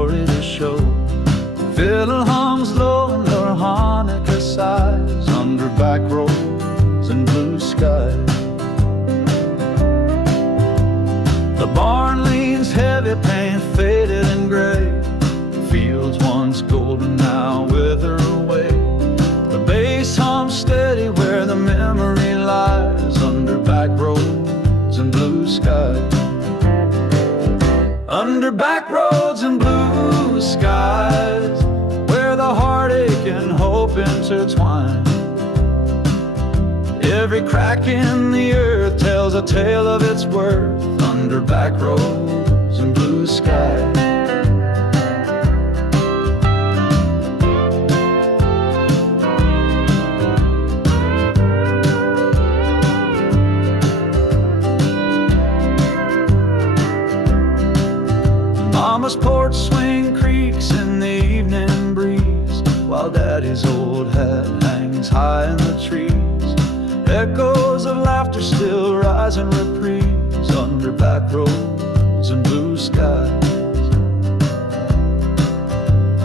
story to show. Fiddle hums low and the harmonica sighs under back roads and blue skies. The barn leans heavy, paint faded and gray. Fields once golden now wither away. The bass hums steady where the memory lies under back roads and blue skies. Under back roads and blue skies, where the heartache and hope intertwine. Every crack in the earth tells a tale of its worth under back roads and blue skies. Mama's porch swing creaks in the evening breeze, while Daddy's old hat hangs high in the trees. Echoes of laughter still rise and reprise under back roads and blue skies.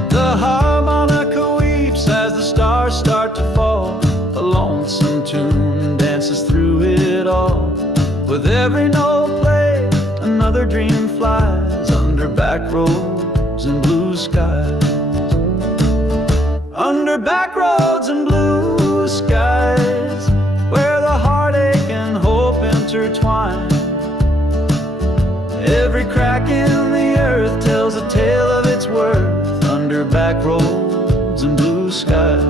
The harmonica weeps as the stars start to fall. A lonesome tune dances through it all. With every note played, another dream flies under back roads and blue skies. Under back roads and blue skies, where the heartache and hope intertwine. Every crack in the earth tells a tale of its worth under back roads and blue skies.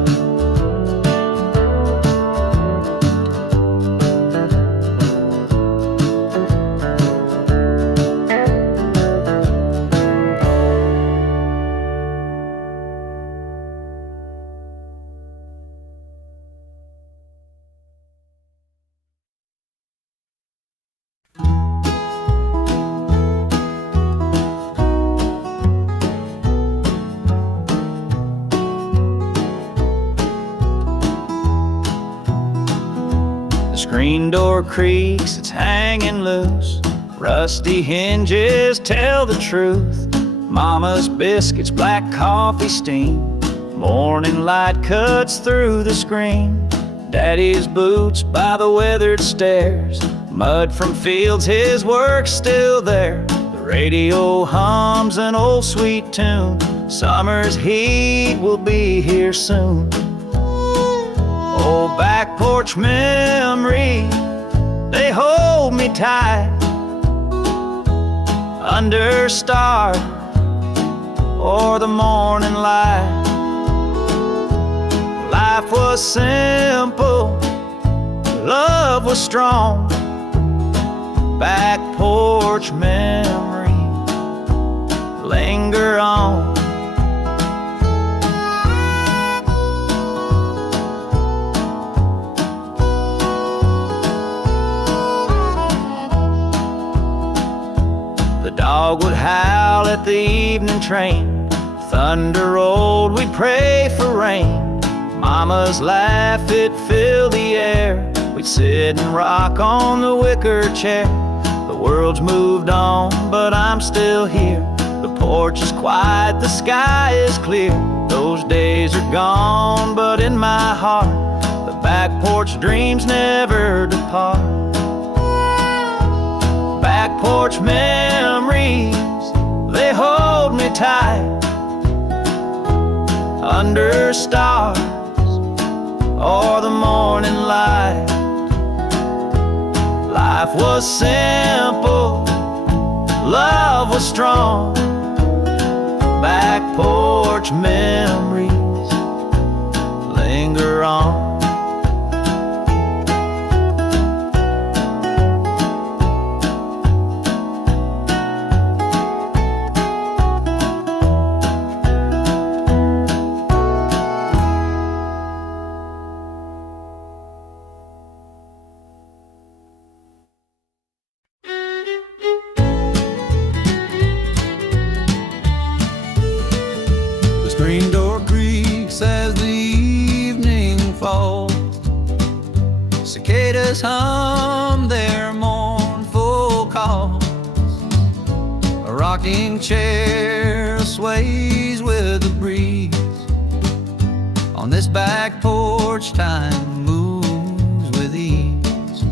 Screen door creaks, it's hanging loose. Rusty hinges tell the truth. Mama's biscuits, black coffee steam. Morning light cuts through the screen. Daddy's boots by the weathered stairs. Mud from fields, his work's still there. The radio hums an old sweet tune. Summer's heat will be here soon. Old back porch memories, they hold me tight. Under stars or the morning light. Life was simple, love was strong. Back porch memories linger on. The dog would howl at the evening train. Thunder rolled, we'd pray for rain. Mama's laugh, it filled the air. We'd sit and rock on the wicker chair. The world's moved on, but I'm still here. The porch is quiet, the sky is clear. Those days are gone, but in my heart, the back porch dreams never depart. Back porch memories, they hold me tight. Under stars or the morning light. Life was simple, love was strong. Back porch memories linger on. Screen door creaks as the evening falls. Cicadas hum their mournful calls. A rocking chair sway sways with the breeze. On this back porch, time moves with ease.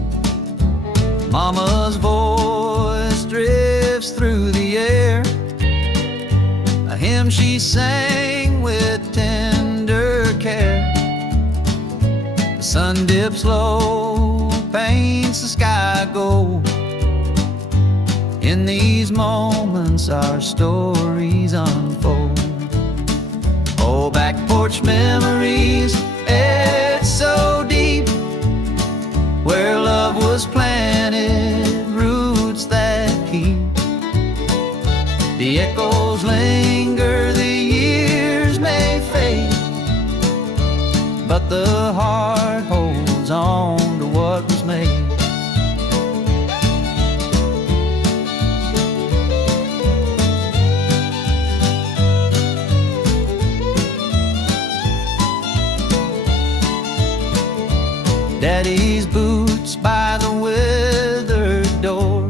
Mama's voice drifts through the air, a hymn she sang with tender care. The sun dips low, paints the sky gold. In these moments our stories unfold. Oh, back porch memories, it's so deep, where love was planted, roots that keep. The echoes linger, the years may fade, but the heart holds on to what was made. Daddy's boots by the withered door.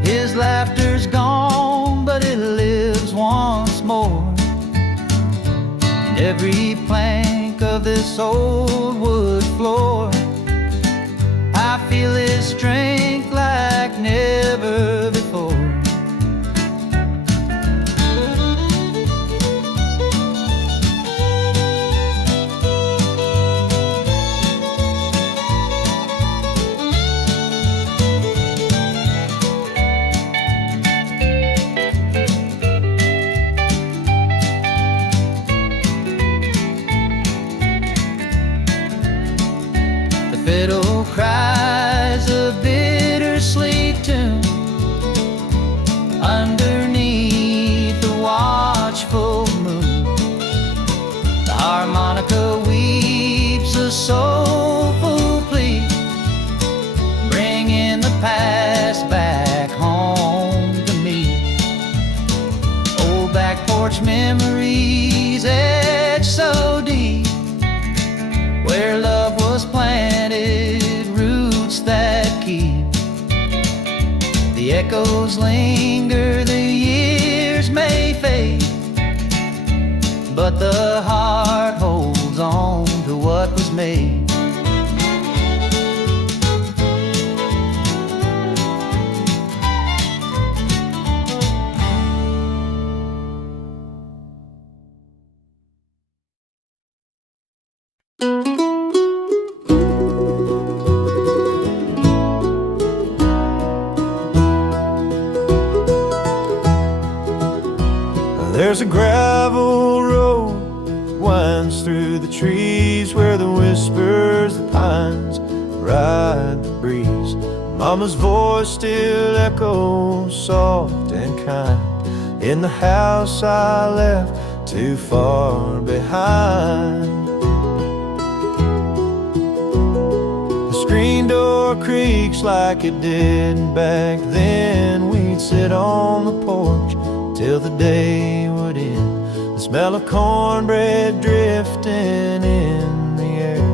His laughter's gone, but it lives once more. And every plank of this old wood floor, I feel his strength like never before. Fiddle cries a bittersweet tune underneath the watchful moon. The harmonica weeps a soulful plea, bringing the past back home to me. Old back porch memories etched so deep, where love was planted, roots that keep. The echoes linger, the years may fade, but the heart holds on to what was made. There's a gravel road winds through the trees, where the whispers, the pines ride the breeze. Mama's voice still echoes soft and kind in the house I left too far behind. The screen door creaks like it did back then. We'd sit on the porch till the day would end, the smell of cornbread drifting in the air.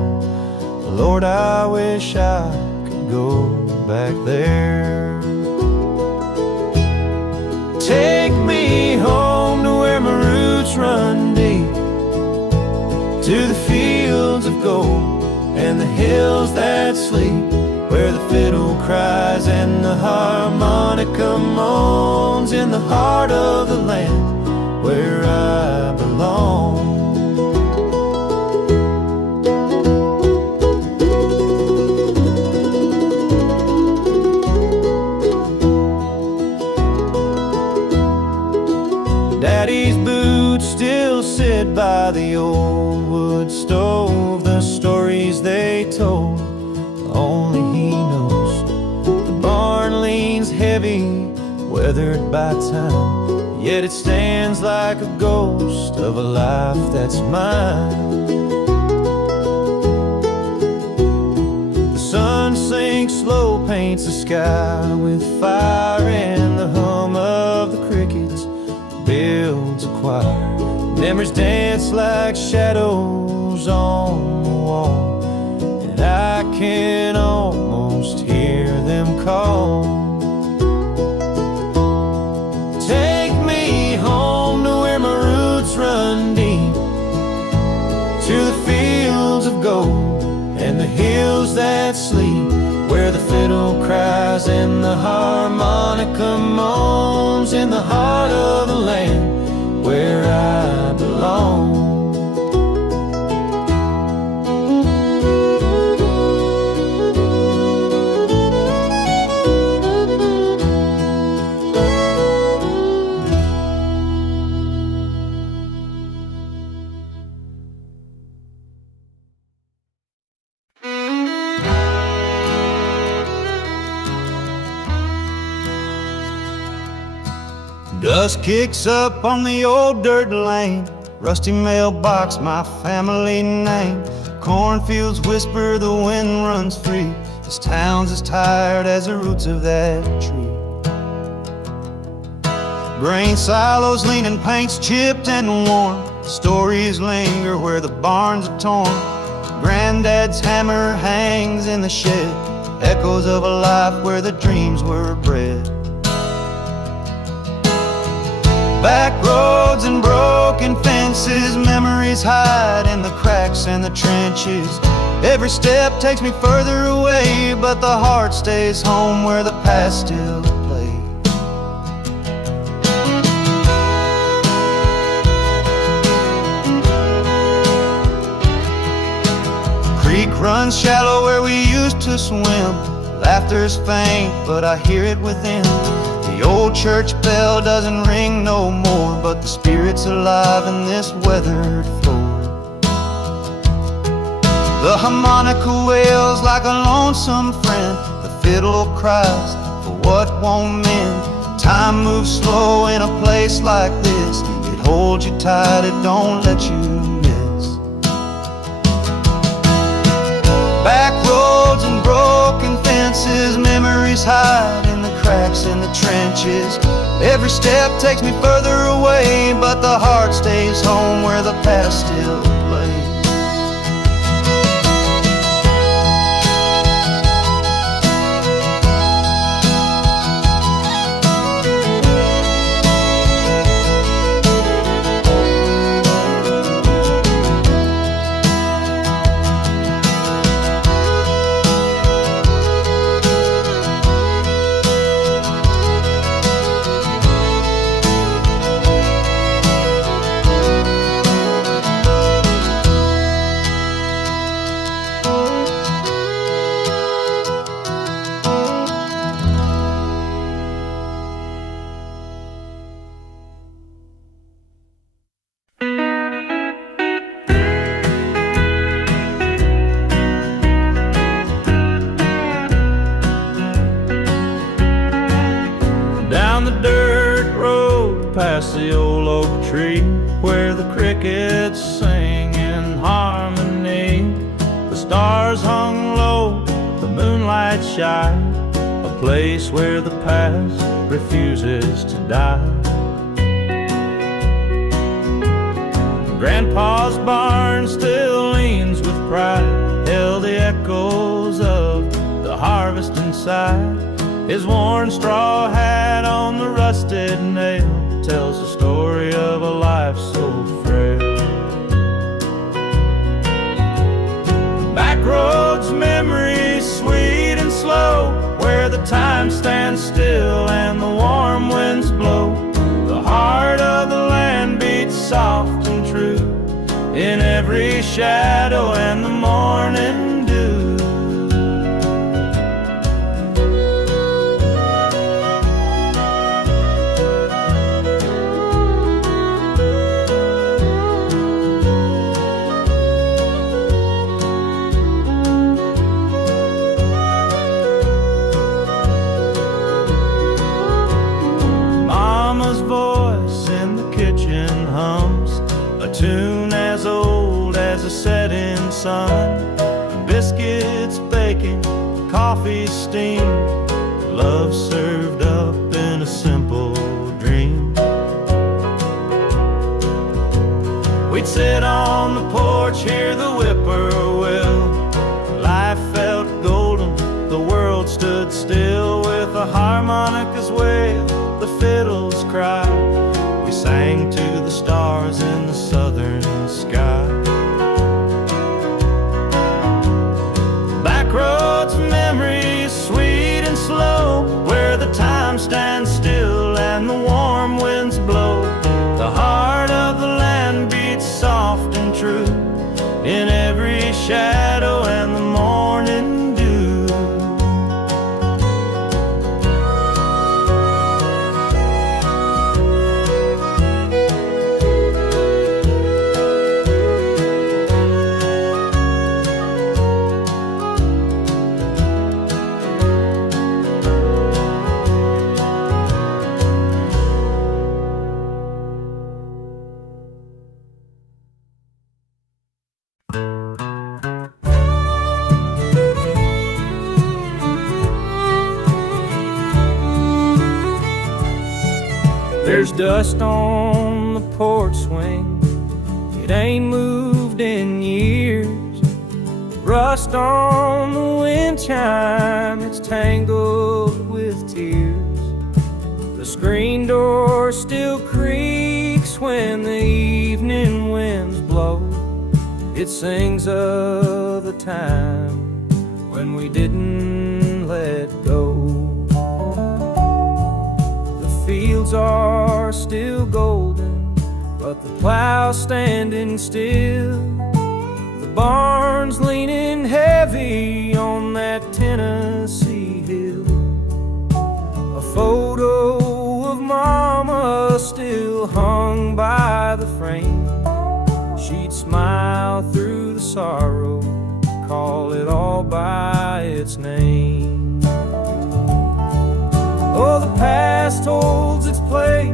Lord, I wish I could go back there. Take me home to where my roots run deep, to the fields of gold and the hills that sleep, where the fiddle cries and the harmonica moans, in the heart of the land where I belong. Daddy's boots still sit by the old wood stove, the stories they told only he knows. The barn leans heavy, weathered by time, yet it stands like a ghost of a life that's mine. The sun sinks slow, paints the sky with fire, and the hum of the crickets builds a choir. Memories dance like shadows on the wall, and I can almost hear them call. Take me home heart of the land where I belong. Dust kicks up on the old dirt lane, rusty mailbox, my family name. Cornfields whisper, the wind runs free. This town's as tired as the roots of that tree. Grain silos leaning, paint's chipped and worn. Stories linger where the barns are torn. Granddad's hammer hangs in the shed, echoes of a life where the dreams were bred. Back roads and broken fences, memories hide in the cracks and the trenches. Every step takes me further away, but the heart stays home where the past still plays. Creek runs shallow where we used to swim. Laughter's faint, but I hear it within. The old church bell doesn't ring no more, but the spirit's alive in this weathered floor. The harmonica wails like a lonesome friend. The fiddle cries for what won't mend. Time moves slow in a place like this. It holds you tight, it don't let you miss. Back roads and broken fences, memories hide in the cracks in the trenches. Every step takes me further away, but the heart stays home where the past still plays. Past the old oak tree where the crickets sing in harmony. The stars hung low, the moonlight shine, a place where the past refuses to die. Grandpa's barn still leans with pride, held the echoes of the harvest inside. His worn straw hat on the rusted nail tells the story of a life so frail. Back roads, memories sweet and slow, where the time stands still and the warm winds blow. The heart of the land beats soft and true in every shadow and the morning dew. Tune as old as a setting sun, biscuits baking, coffee steamed, love served up in a simple dream. We'd sit on the porch, hear the whippoorwill. Life felt golden, the world stood still with the harmonica's wail, the fiddles cry. We sang to the stars in the southern sky. Back roads, memories sweet and slow, where the time stands still and the warm shadow and the morning dew. There's dust on the porch swing, it ain't moved in years. Rust on the wind chime, it's tangled with tears. The screen door still creaks when the evening winds blow. It sings of the time when we didn't let go. Fields are still golden, but the plow's standing still. The barn's leaning heavy on that Tennessee hill. A photo of Mama still hung by the frame. She'd smile through the sorrow, call it all by its name. Oh, the past holds its place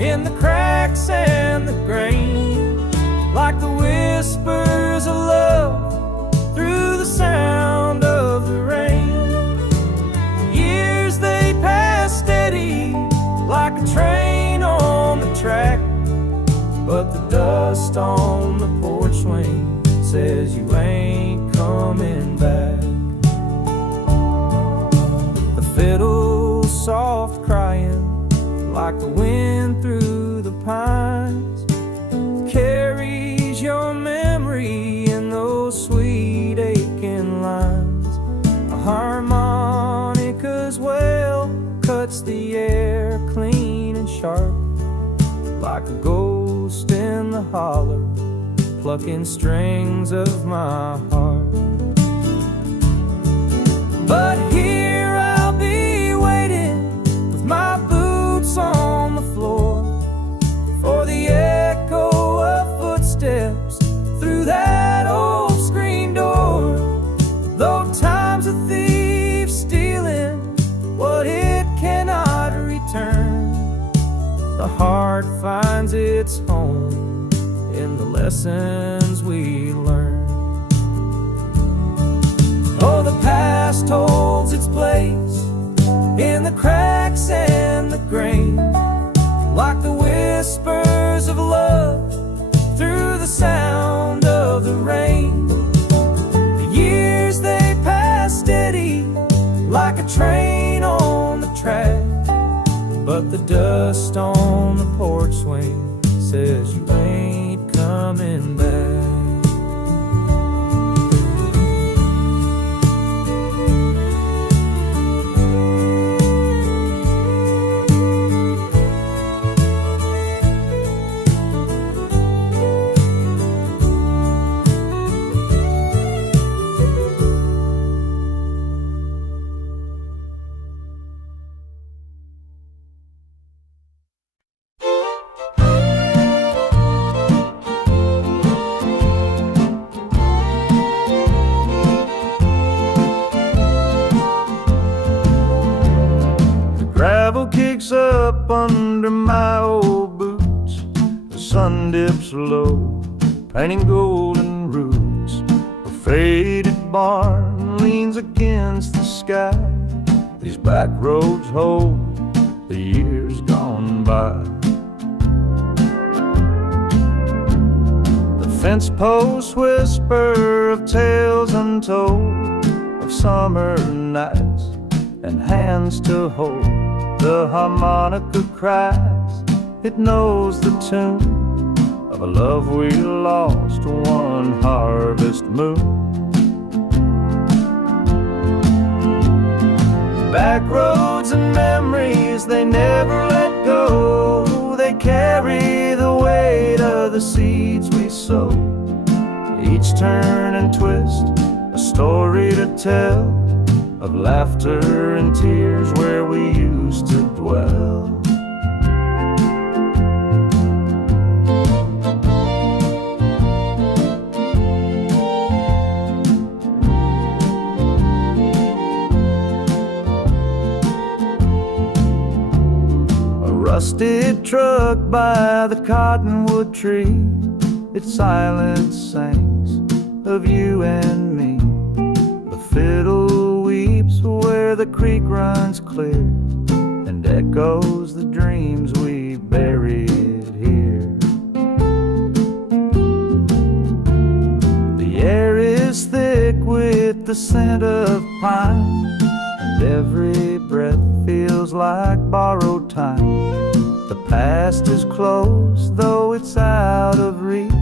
in the cracks and the grain, like the whispers of love through the sound of the rain. Years they pass steady like a train on the track, but the dust on the porch swing says you ain't coming back. The fiddle soft crying like the wind through the pines carries your memory in those sweet aching lines. A harmonica's well cuts the air clean and sharp, like a ghost in the holler plucking strings of my heart. But here I'll be waiting with my boots on the floor for the echo of footsteps through that old screen door. Though time's a thief stealing what it cannot return, the heart finds its home in the lessons we learn. Oh, the past holds its place in the cracks and the grain, like the whispers of love through the sound of the rain. The years they pass steady like a train on the track, but the dust on the porch swing says you ain't coming back. Gravel kicks up under my old boots, the sun dips low, painting golden roofs. A faded barn leans against the sky. These back roads hold the years gone by. The fence posts whisper of tales untold, of summer nights and hands to hold. The harmonica cries, it knows the tune of a love we lost one harvest moon. Back roads and memories, they never let go. They carry the weight of the seeds we sowed Each turn and twist, a story to tell, of laughter and tears where we used to dwell. A rusted truck by the cottonwood tree, its silence sings of you and me. The fiddle weeps where the creek runs clear, and echoes the dreams we buried here. The air is thick with the scent of pine, and every breath feels like borrowed time. The past is close, though it's out of reach,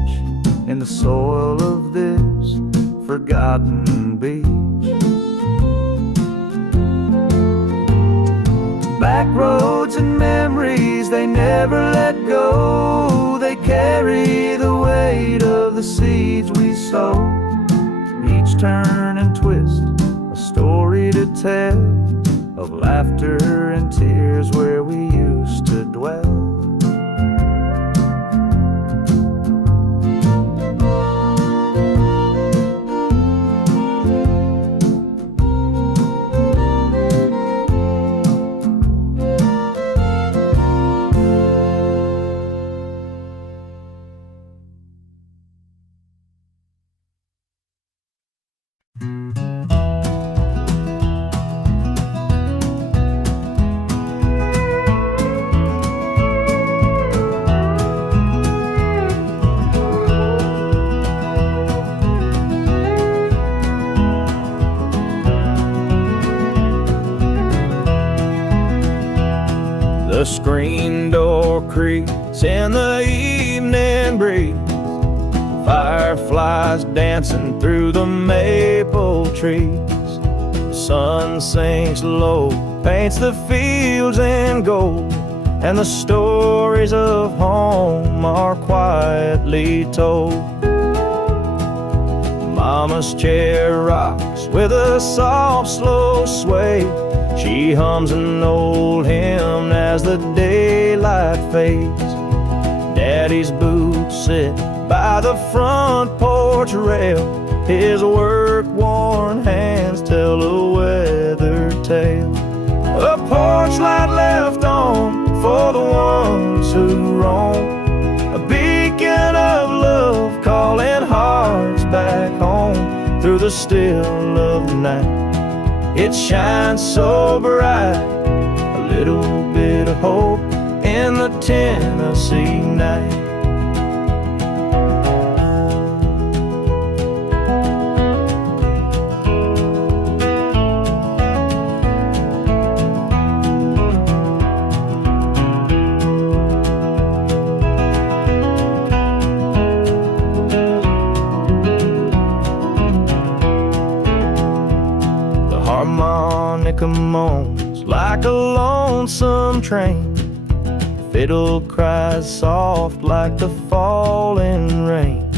in the soil of this forgotten beach. Back roads and memories, they never let go. They carry the weight of the seeds we sow. Each turn and twist, a story to tell, of laughter and tears where we used to dwell. The screen door creaks in the evening breeze, fireflies dancing through the maple trees. The sun sinks low, paints the fields in gold, and the stories of home are quietly told. Mama's chair rocks with a soft, slow sway. She hums an old hymn as the daylight fades. Daddy's boots sit by the front porch rail. His work-worn hands tell a weathered tale. A porch light left on for the ones who roam, a beacon of love calling hearts back home through the still of the night. It shines so bright, a little bit of hope in the Tennessee night. Harmonica moans like a lonesome train. Fiddle cries soft like the falling rain.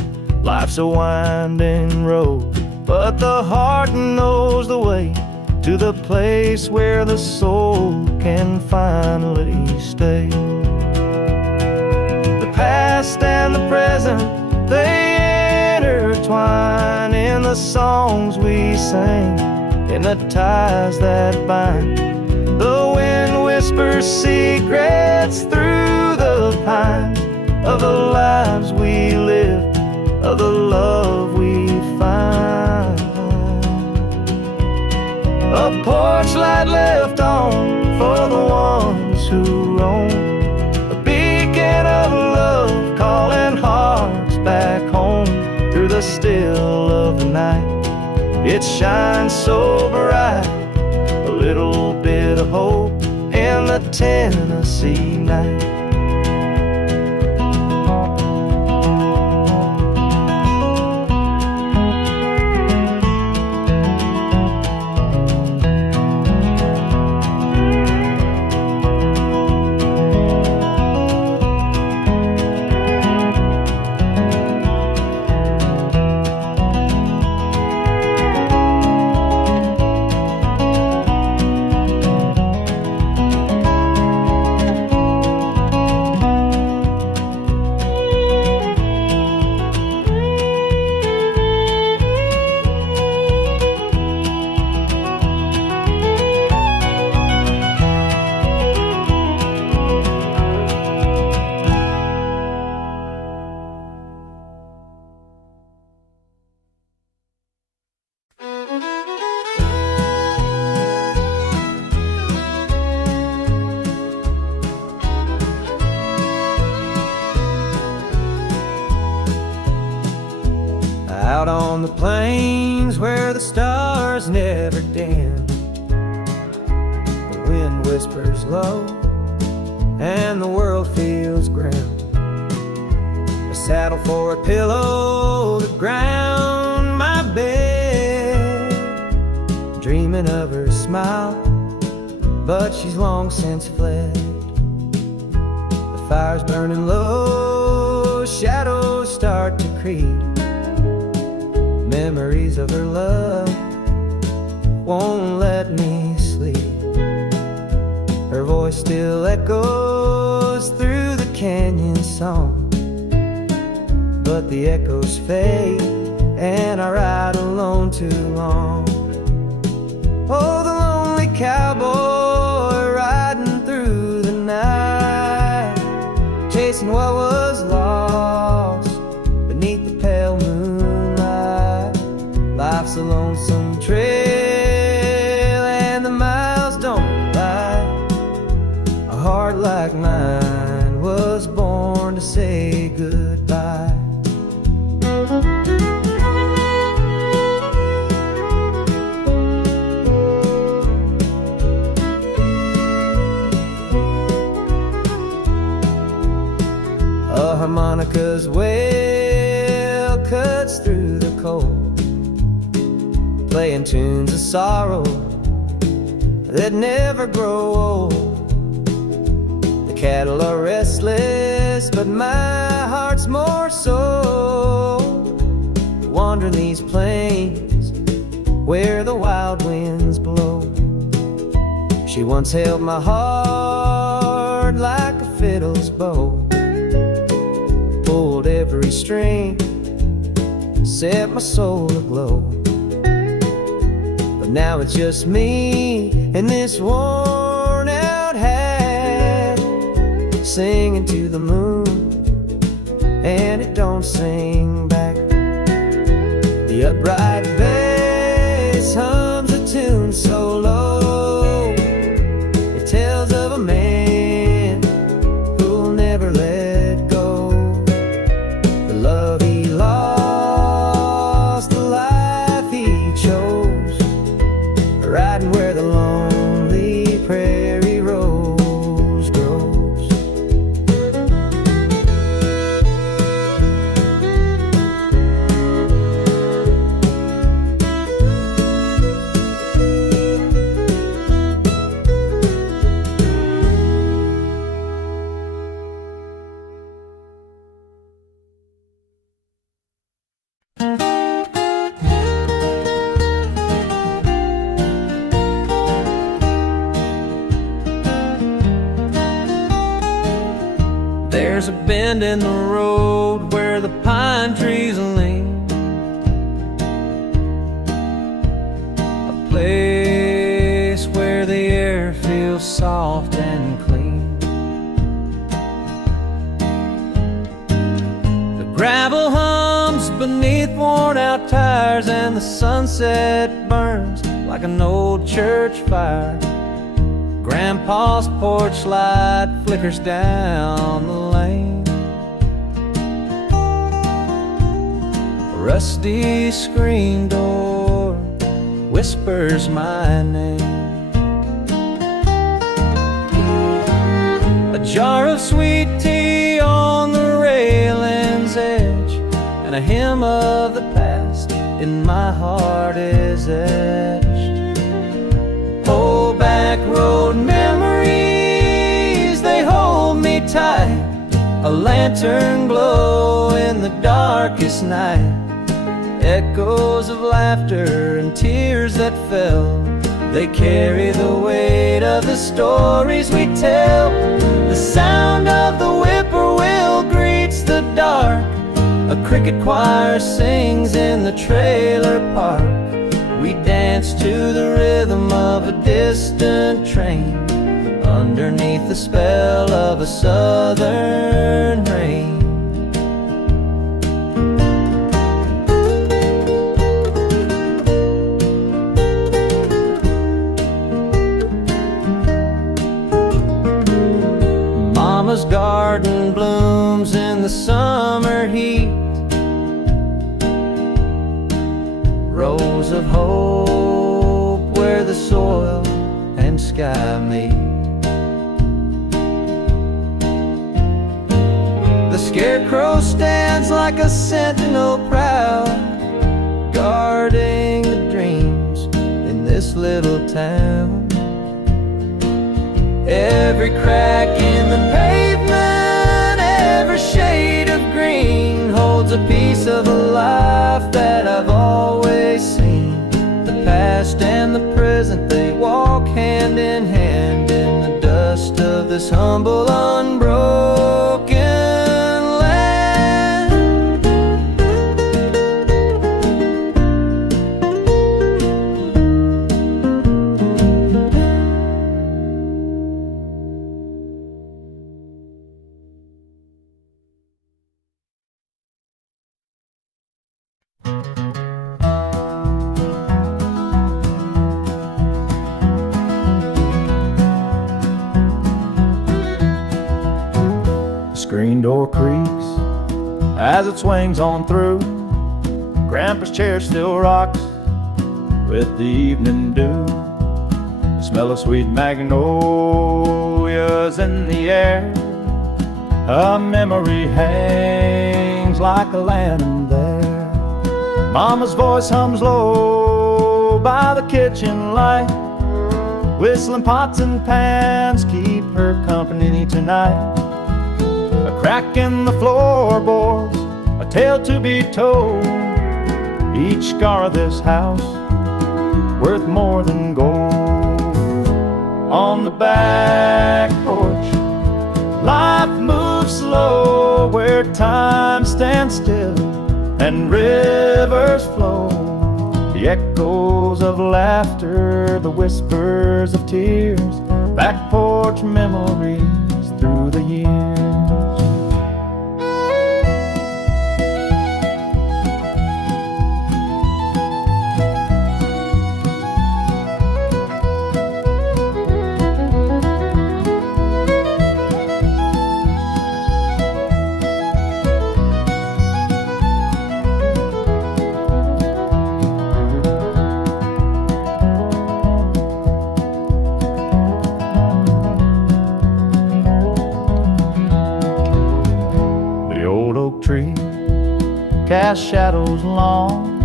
Life's a winding road, but the heart knows the way to the place where the soul can finally stay. The past and the present, they intertwine in the songs we sing, in the ties that bind. The wind whispers secrets through the pines of the lives we live, of the love we find. A porch light left on for the ones who roam, a beacon of love calling hearts back home through the still of the night. It shines so bright, a little bit of hope in the Tennessee night. Out on the plains where the stars never dim, the wind whispers low and the world feels grim. A saddle for a pillow to ground my bed, dreaming of her smile, but she's long since fled. The fire's burning low, shadows start to creep. Memories of her love won't let me sleep. Her voice still echoes through the canyon song, but the echoes fade and I ride alone too long. Oh, the lonely cowboy riding through the night, chasing what was lost beneath the pale moonlight. Life's a lonesome trail and the miles don't lie. A heart like mine was born to say goodbye. A harmonica's wail cuts through the cold, playing tunes of sorrow that never grow old. The cattle are restless, but my heart's more so, wandering these plains where the wild winds blow. She once held my heart like a fiddle's bow, pulled every string, set my soul aglow. But now it's just me and this worn out hat, singing to the moon, and it don't sing back. The upright bass hums a tune so low, it tells of a man who'll never let go. The love he lost, the life he chose, riding where the lonely prairie rose grows. There's a bend in the road where the pine trees lean, a place where the air feels soft and clean. The gravel hums beneath worn out tires, and the sunset burns like an old church fire. Grandpa's porch light flickers down the lane. A rusty screen door whispers my name. A jar of sweet tea on the railing's edge, and a hymn of the past in my heart is etched. Old back road memories, they hold me tight. A lantern glow in the darkest night. Echoes of laughter and tears that fell, they carry the weight of the stories we tell. The sound of the whippoorwill greets the dark. A cricket choir sings in the trailer park. We dance to the rhythm of a distant train, underneath the spell of a southern rain. Mama's garden blooms in the summer heat, of hope where the soil and sky meet. The scarecrow stands like a sentinel proud, guarding the dreams in this little town. Every crack in the pavement, every shade of green holds a piece of a life that I've always seen. The past and the present, they walk hand in hand in the dust of this humble, unbroken land. Screen door creaks as it swings on through. Grandpa's chair still rocks with the evening dew. The smell of sweet magnolias in the air. A memory hangs like a lantern there. Mama's voice hums low by the kitchen light. Whistling pots and pans keep her company tonight. A crack in the floorboards, a tale to be told. Each scar of this house worth more than gold. On the back porch, life moves slow where time stands still and rivers flow. The echoes of laughter, the whispers of tears, back porch memories through the years. Cast shadows long,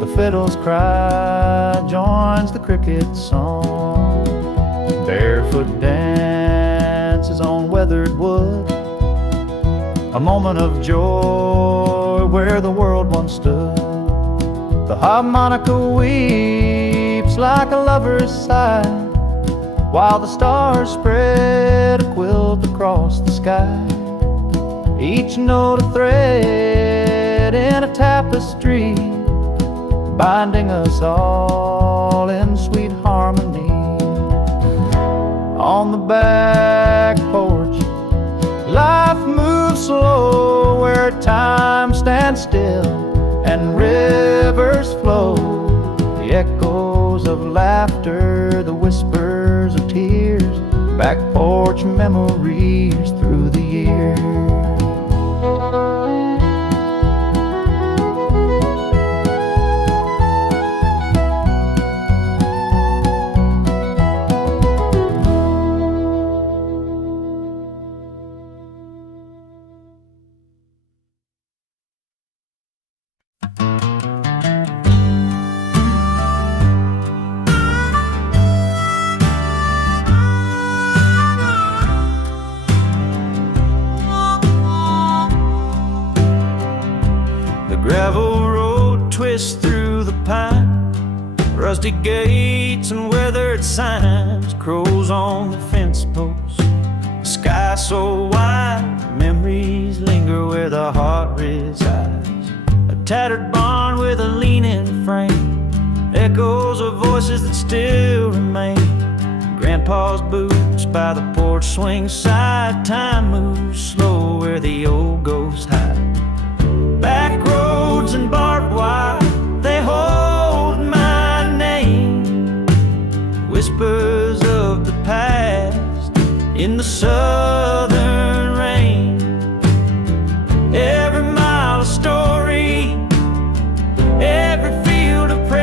the fiddle's cry joins the cricket's song. Barefoot dances on weathered wood, a moment of joy where the world once stood. The harmonica weeps like a lover's sigh, while the stars spread a quilt across the sky. Each note a thread in a tapestry, binding us all in sweet harmony. On the back porch, life moves slow where time stands still and rivers flow. The echoes of laughter, the whispers of tears, back porch memories through the years. Gravel road twists through the pine, rusty gates and weathered signs, crows on the fence posts, the sky so wide, memories linger where the heart resides. A tattered barn with a leaning frame, echoes of voices that still remain. Grandpa's boots by the porch swing side, time moves slow where the old ghosts hide. Back roads and barbed wire, they hold my name. Whispers of the past in the southern rain. Every mile a story, every field a prayer.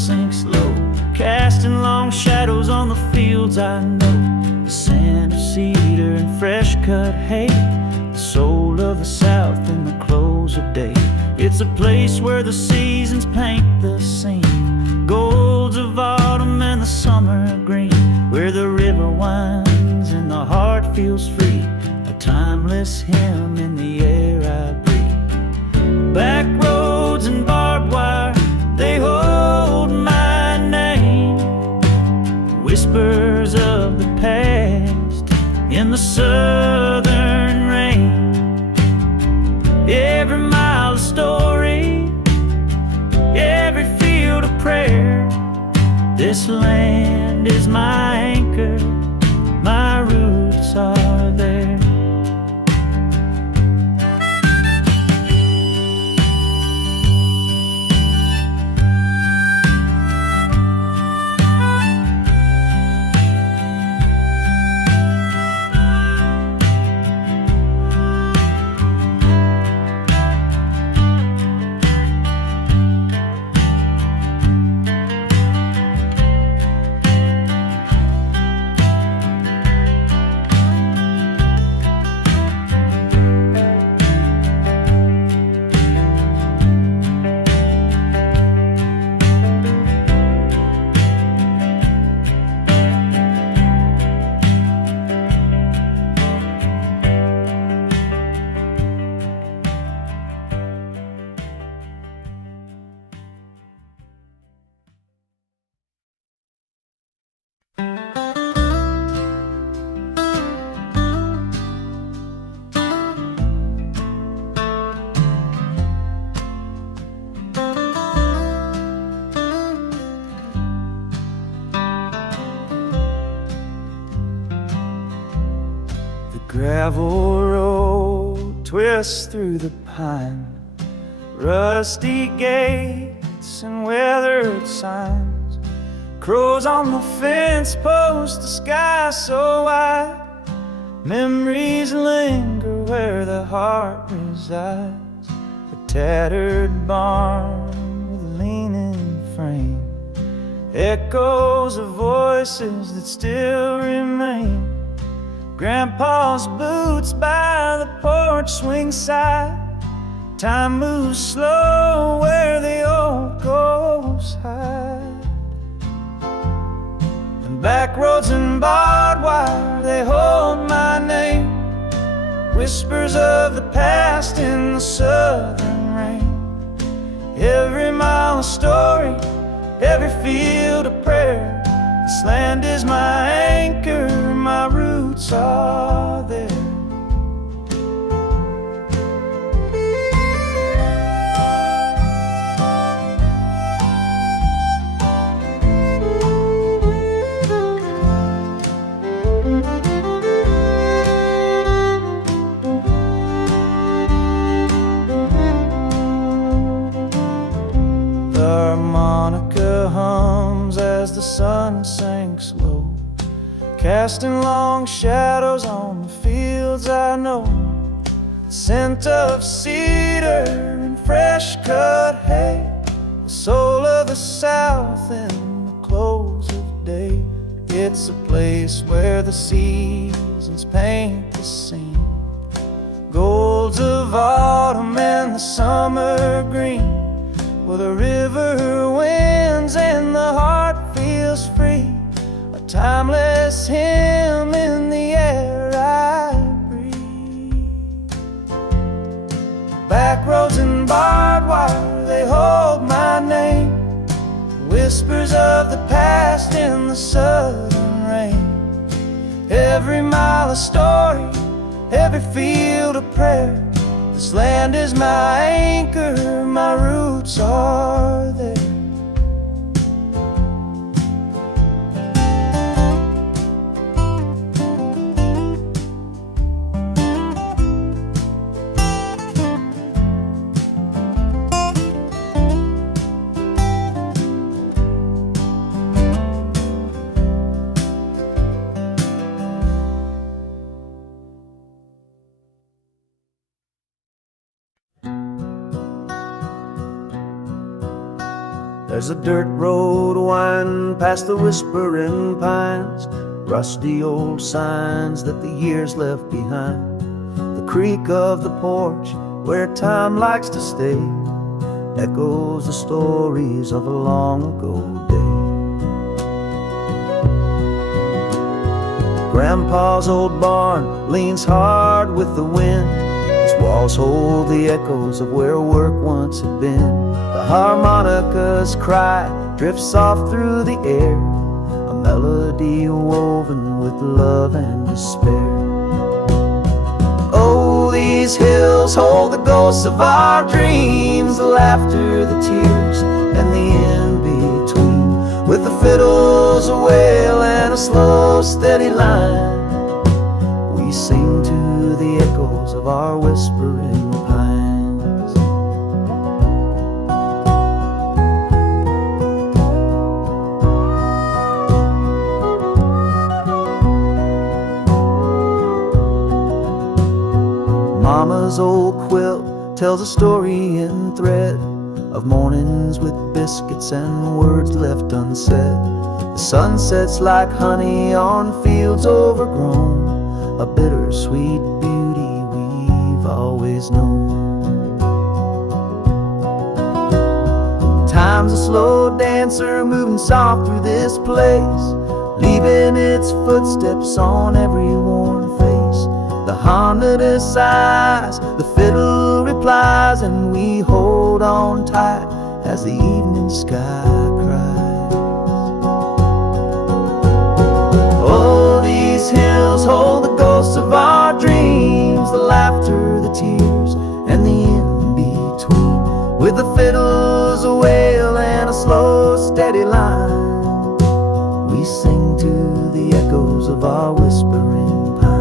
sinks low, casting long shadows on the fields I know. The scent of cedar and fresh cut hay, the soul of the South in the close of day. It's a place where the seasons paint the scene, golds of autumn and the summer green, where the river winds and the heart feels free, a timeless hymn in the air I breathe. Back roads and barbed wire, they hold my name, whispers of the past in the southern rain. Every mile a story, every field a prayer. This land is my anchor, my roots are there. Gravel road twists through the pine, rusty gates and weathered signs, crows on the fence post, the sky so wide. Memories linger where the heart resides, a tattered barn with a leaning frame, echoes of voices that still remain. Grandpa's boots by the porch swing side, time moves slow where the old ghosts hide. And back roads and barbed wire, they hold my name, whispers of the past in the southern rain. Every mile a story, every field a prayer. This land is my anchor, my roots are there. The harmonica hums as the sun sinks low, casting long shadows on the fields I know. The scent of cedar and fresh cut hay, the soul of the South in the close of day. It's a place where the seasons paint the scene, golds of autumn and the summer green, where the river winds and the heart feels free, a timeless hymn in the air I breathe. Back roads and barbed wire, they hold my name, whispers of the past in the southern rain. Every mile a story, every field a prayer. This land is my anchor, my roots are there. There's a dirt road winding past the whispering pines, rusty old signs that the years left behind. The creak of the porch where time likes to stay echoes the stories of a long ago day. Grandpa's old barn leans hard with the wind. Its walls hold the echoes of where work once had been. The harmonica's cry drifts soft through the air, a melody woven with love and despair. Oh, these hills hold the ghosts of our dreams, the laughter, the tears, and the in-between. With the fiddles a wail and a slow, steady line, we sing to the echoes of our whispering pines. Mama's old quilt tells a story in thread of mornings with biscuits and words left unsaid. The sun sets like honey on fields overgrown, a bittersweet beauty we've always known. Time's a slow dancer moving soft through this place, leaving its footsteps on every worn face. The harmony sighs, the fiddle replies, and we hold on tight as the evening sky cries. Oh, these hills hold the ghosts of our dreams, the laughter, the tears, and the in-between. With the fiddles a wail and a slow, steady line, we sing to the echoes of our whispering pines.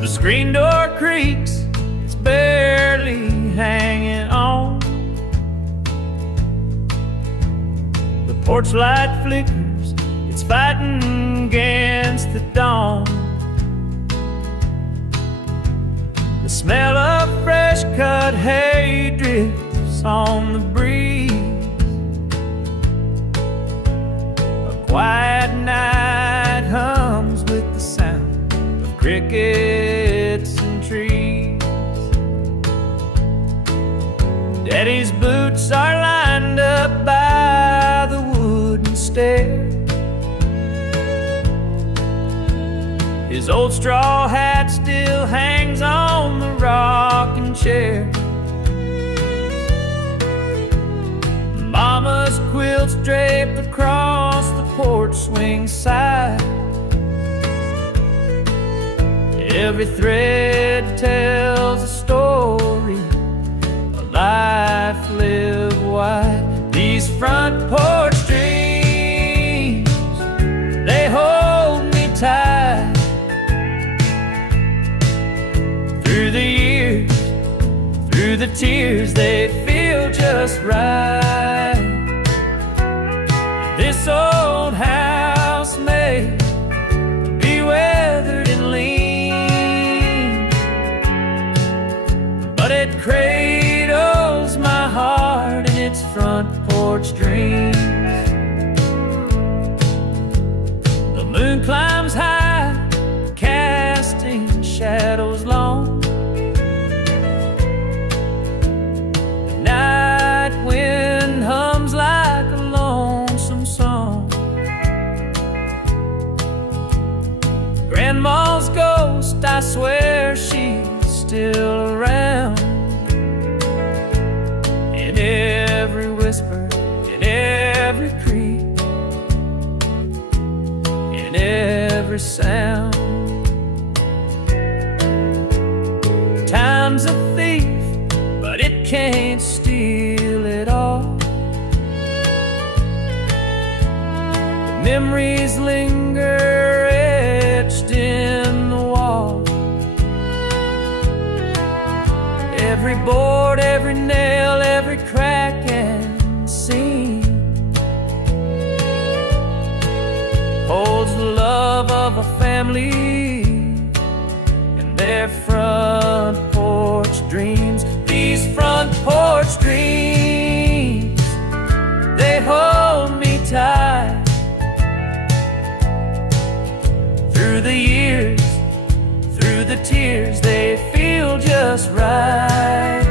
The screen door creaks, it's barely hanging on. The porch light flickers, it's fighting against the dawn. The smell of fresh cut hay drifts on the breeze. A quiet night hums with the sound of crickets and trees. Daddy's boots are lined up by the wooden stair. His old straw hat still hangs on the rocking chair. Mama's quilt's draped across the porch swing side. Every thread tells a story, a life lived wide. These front porch dreams, they hold me tight. Through the years, through the tears, they feel just right. This old house may be weathered and lean, but it cradles my heart in its front porch dreams. The moon climbs high, casting shadows long. The night wind hums like a lonesome song. Grandma's ghost, I swear she's still around. In every whisper, in every creak, in every sound. Time's a thief, but it can't steal it all. The memories linger etched in the wall. Every board, every nail, every crack and seam holds the love of a family and their front porch dreams. These front porch dreams, they hold me tight. Through the years, through the tears, they feel just right.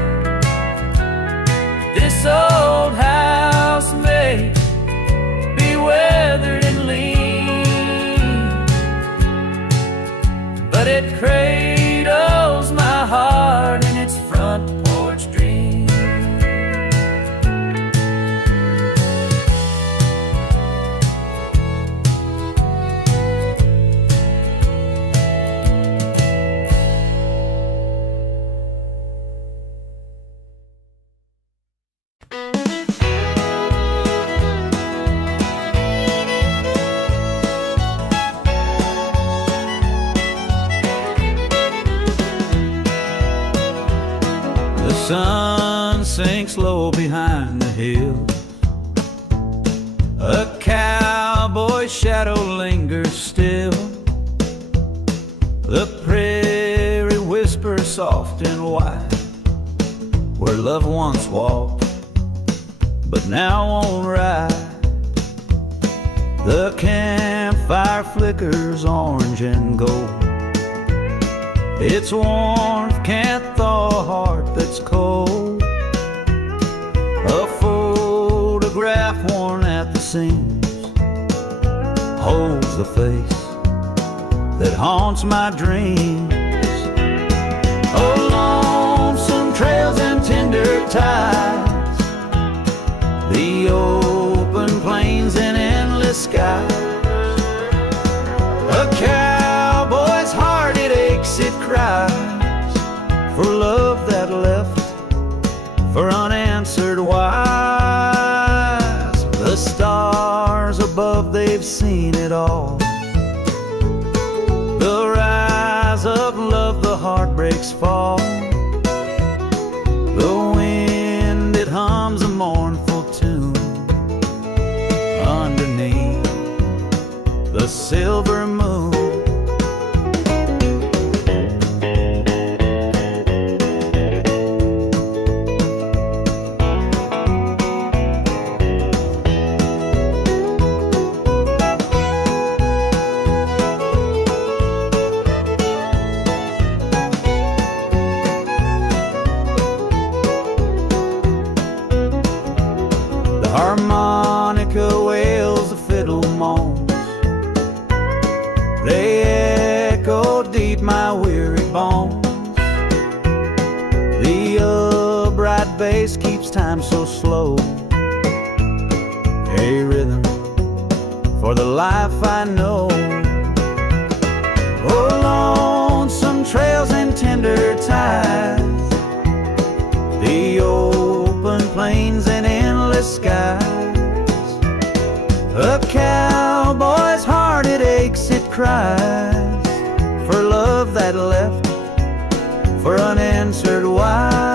This old house may be weathered and lean, but it cradles my heart in its front porch dream. The sun sinks low behind the hill. A cowboy's shadow lingers still. The prairie whispers soft and wide, where love once walked, but now won't ride. The campfire flickers orange and gold. Its warmth can't thaw a heart that's cold. A photograph worn at the seams holds the face that haunts my dreams. Oh, lonesome trails and tender ties, the open plains and endless skies. A cowboy's heart, it aches, it cries for love that left, for unanswered whys. The stars above, they've seen it all. The rise of love, the heartbreaks fall. The wind, it hums a mournful tune underneath the silver moon. The harmonica wails, the fiddle moans, they echo deep my weary bones. The upright bass keeps time so slow, a rhythm for the life I know. Oh, lonesome trails and tender ties, the open plains and endless skies. A cowboy's heart, it aches, it cries for love that left, for unanswered whys.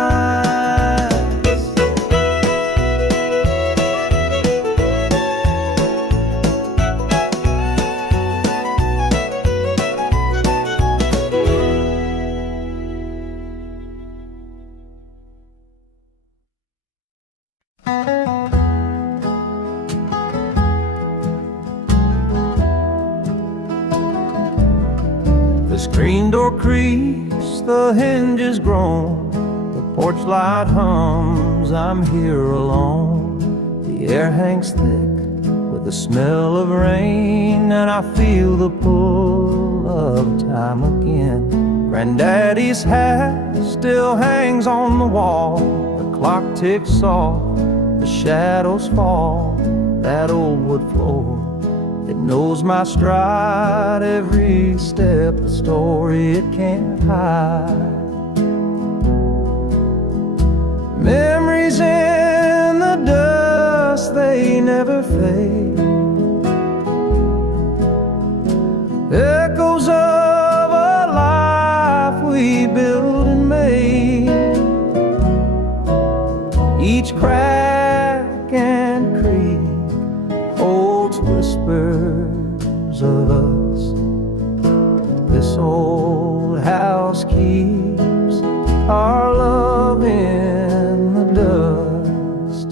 The screen door creaks, the hinges groan, the porch light hums, I'm here alone. The air hangs thick with the smell of rain, and I feel the pull of time again. Granddaddy's hat still hangs on the wall. The clock ticks off, the shadows fall. That old wood floor, it knows my stride, every step, a story it can't hide. Memories in the dust, they never fade. Echoes of a life we built and made. Each crack and creak holds whispers of us. This old house keeps our love in the dust.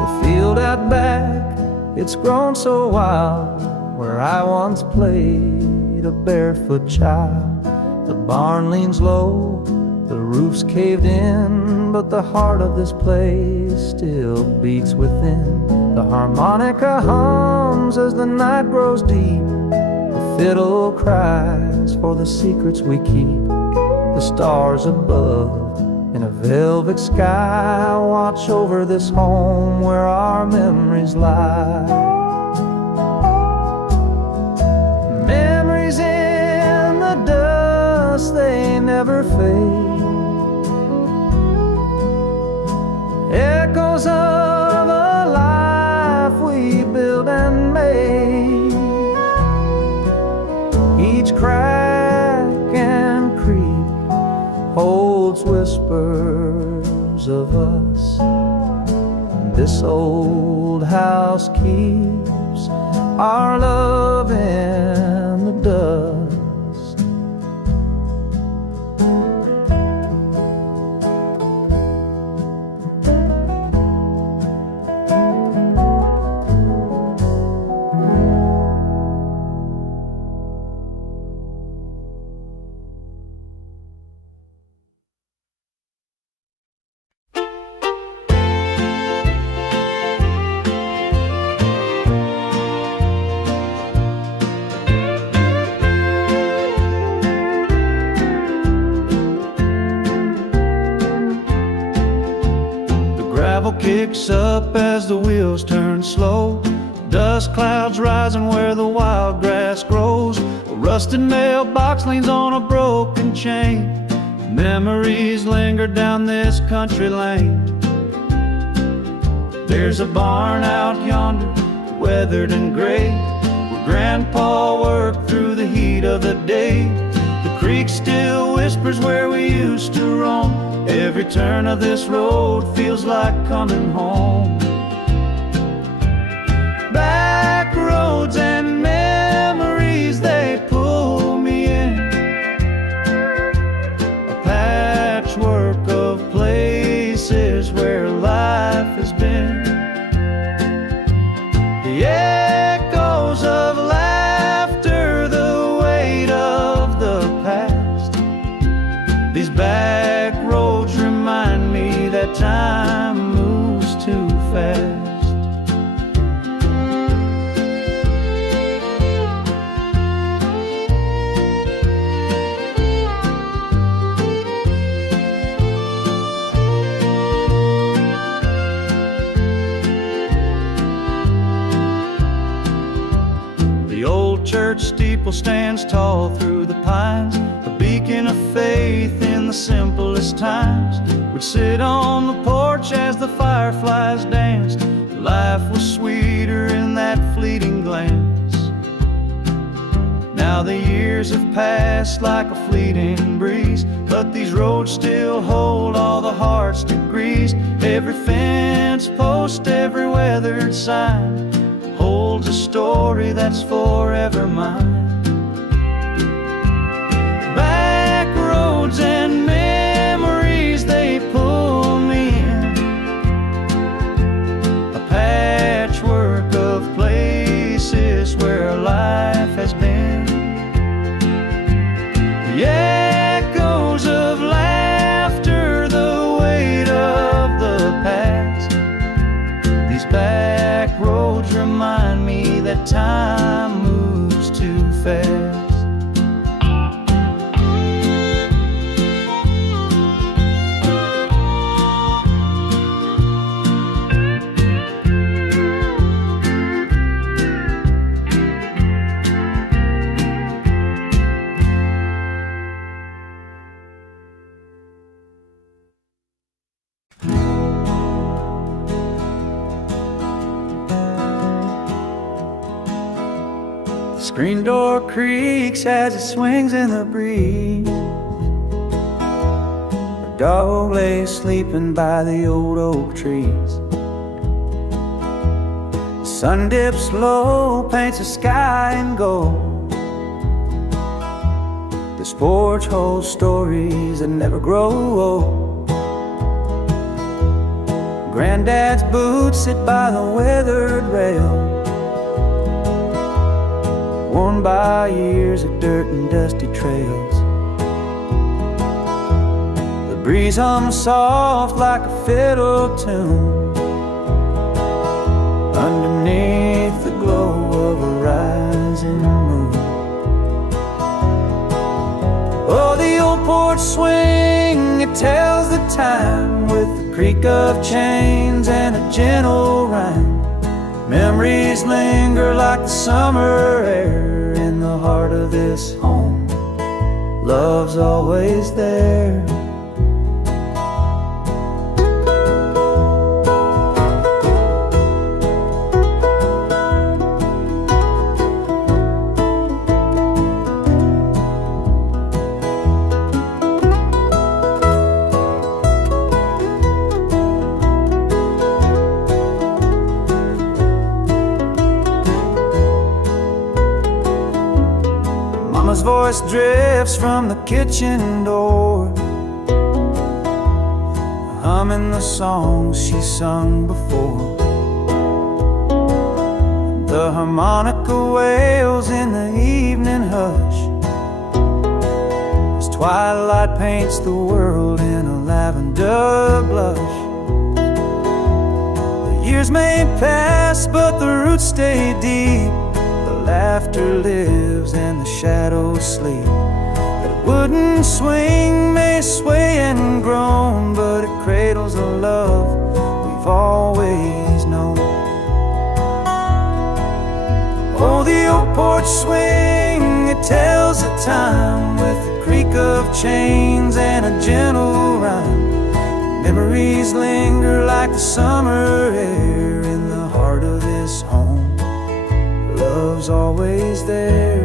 The field out back, it's grown so wild, where I once played a barefoot child. The barn leans low, the roof's caved in, but the heart of this place still beats within. The harmonica hums as the night grows deep. The fiddle cries for the secrets we keep. The stars above in a velvet sky watch over this home where our memories lie. Memories in the dust, they never fade. Echoes of a life we built and made. Each crack and creak holds whispers of us. This old house keeps our love in the dust. Kicks up as the wheels turn slow. Dust clouds rising where the wild grass grows. A rusted mailbox leans on a broken chain. Memories linger down this country lane. There's a barn out yonder, weathered and gray, where Grandpa worked through the heat of the day. The creek still whispers where we used to roam. Every turn of this road feels like coming home. Back roads and memories, they pull me in. A patchwork of places where life has been. The echoes of laughter, the weight of the past. These back roads remind me that time moves too fast. The old church steeple stands tall through the pines, a beacon of faith in the simplest times. We'd sit on the porch as the fireflies danced. Life was sweeter in that fleeting glance. Now the years have passed like a fleeting breeze, but these roads still hold all the hearts degrees. Every fence post, every weathered sign holds a story that's forever mine. Back roads and memories, they pull me in. A patchwork of places where life has been. The echoes of laughter, the weight of that time moves too fast. Screen door creaks as it swings in the breeze. A dog lays sleeping by the old oak trees. The sun dips low, paints the sky in gold. This porch holds stories that never grow old. Granddad's boots sit by the weathered rail, worn by years of dirt and dusty trails. The breeze hums soft like a fiddle tune underneath the glow of a rising moon. Oh, the old porch swing, it tells the time with the creak of chains and a gentle rhyme. Memories linger like the summer air in the heart of this home. Love's always there. Mama's voice drifts from the kitchen door, humming the songs she sung before. The harmonica wails in the evening hush as twilight paints the world in a lavender blush. The years may pass, but the roots stay deep. Laughter lives and the shadows sleep. That wooden swing may sway and groan, but it cradles the love we've always known. Oh, the old porch swing, it tells the time with the creak of chains and a gentle rhyme. Memories linger like the summer air in the heart of this home. Love's always there.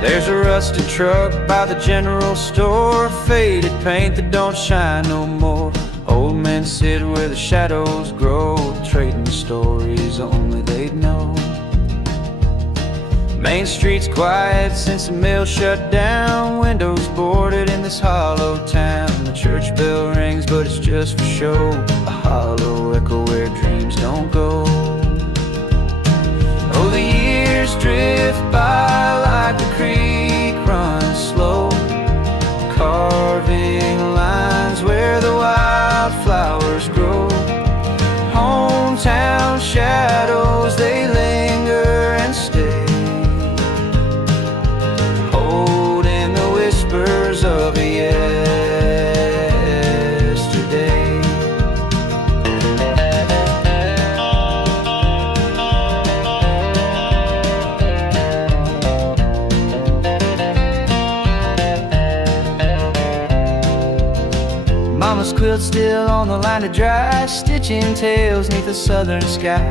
There's a rusted truck by the general store, faded paint that don't shine no more. Old men sit where the shadows grow, trading stories only they'd know. Main Street's quiet since the mill shut down, windows boarded in this hollow town. The church bell rings but it's just for show, a hollow echo where dreams don't go. Oh, the years drift by like the creek runs slow, carving lines where the wildflowers grow. Hometown shadows, they linger and stay, holding the whispers of a yesterday. Mama's quilt still on the line to dry, stitching tales neath the southern sky.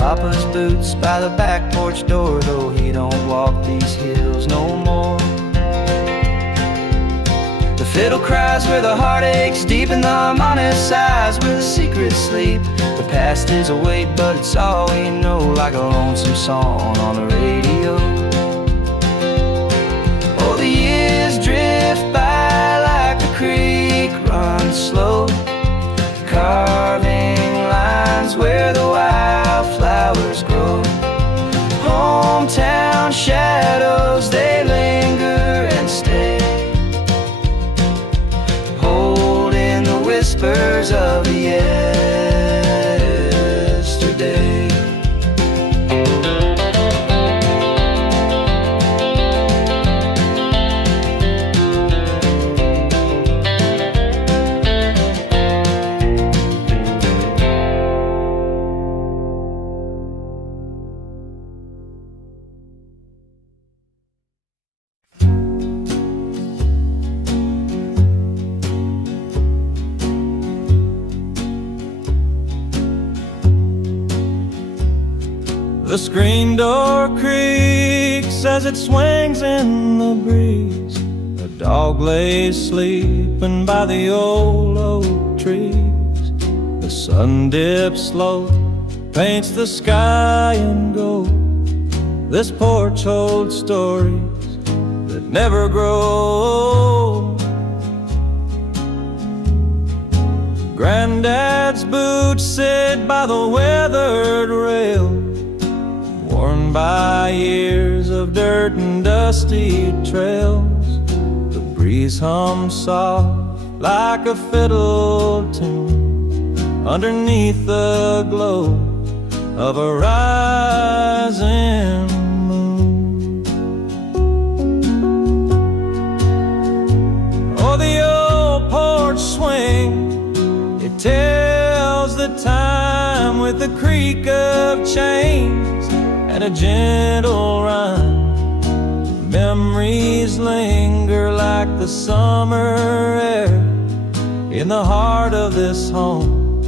Papa's boots by the back porch door, though he don't walk these hills no more. The fiddle cries where the heart aches deep, and the harmonic sighs where the secrets sleep. The past is away, but it's all we know, like a lonesome song on the radio. Oh, the years drift by like the creek runs slow, carving lines where the wildflowers grow. Hometown shadows, they linger and stay, holding the whispers of the yesterday. The screen door creaks as it swings in the breeze. A dog lays sleeping by the old oak trees. The sun dips low, paints the sky in gold. This porch holds stories that never grow old. Granddad's boots sit by the weathered rail, worn by years of dirt and dusty trails. The breeze hums soft like a fiddle tune underneath the glow of a rising moon. Oh, the old porch swing, it tells the time with the creak of chains and a gentle rhyme. Memories linger like the summer air in the heart of this home.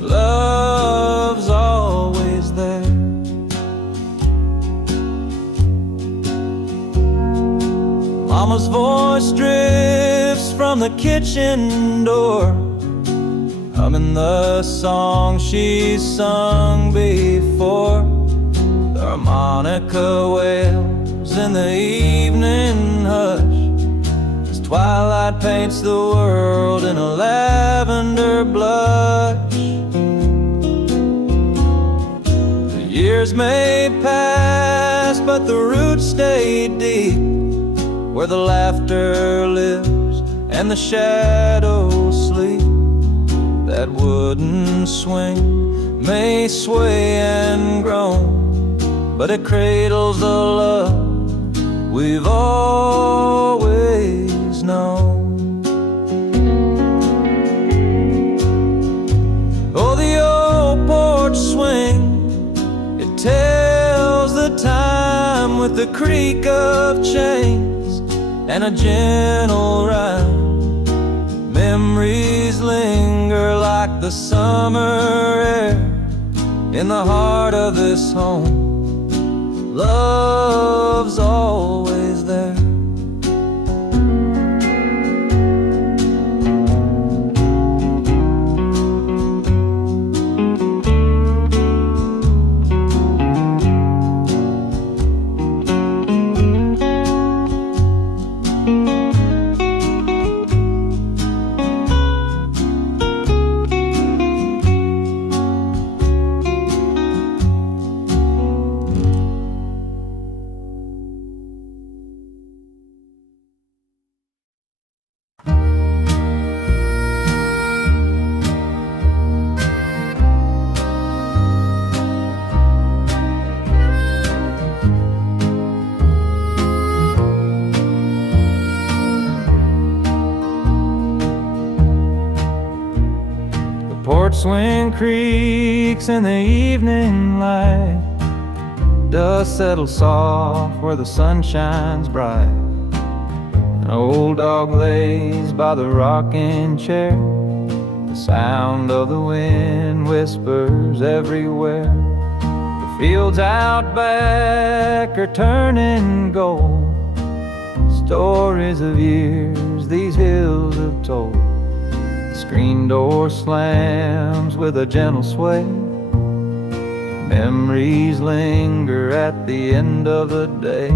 Love's always there. Mama's voice drifts from the kitchen door, humming the song she's sung before. The harmonica wails in the evening hush as twilight paints the world in a lavender blush. The years may pass, but the roots stay deep, where the laughter lives and the shadows sleep. That wooden swing may sway and groan, but it cradles the love we've always known. Oh, the old porch swing, it tells the time with the creak of chains and a gentle rhyme. Memories linger like the summer air in the heart of this home. Love's always there. Swing creaks in the evening light. Dust settles soft where the sun shines bright. An old dog lays by the rocking chair. The sound of the wind whispers everywhere. Fields out back are turning gold, stories of years these hills have told. The screen door slams with a gentle sway. Memories linger at the end of the day.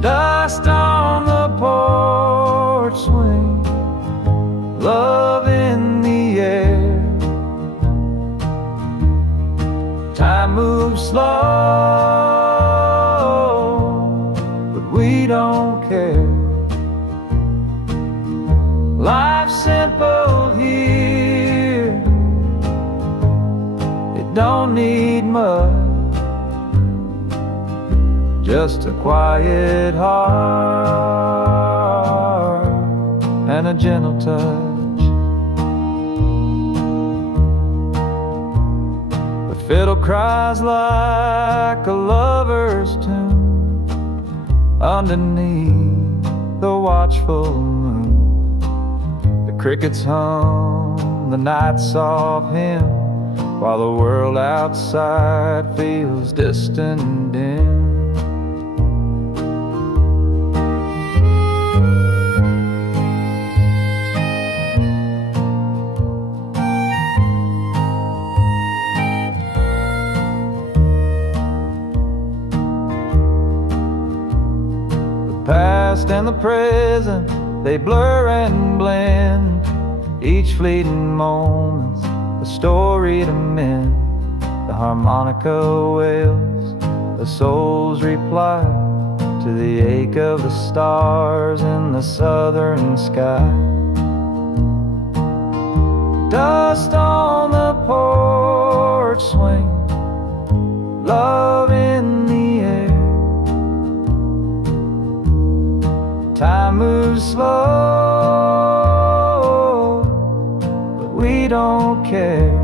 Dust on the porch swing, love in the air. Time moves slow, but we don't care. Life's simple here, it don't need much, just a quiet heart and a gentle touch. The fiddle cries like a lover's tune underneath the watchful moon. The crickets hum the night's soft hymn, while the world outside feels distant and dim. Past and the present, they blur and blend. Each fleeting moment's a story to mend. The harmonica wails, the soul's reply to the ache of the stars in the southern sky. Dust on the porch swing, love in the air. Time moves slow, but we don't care.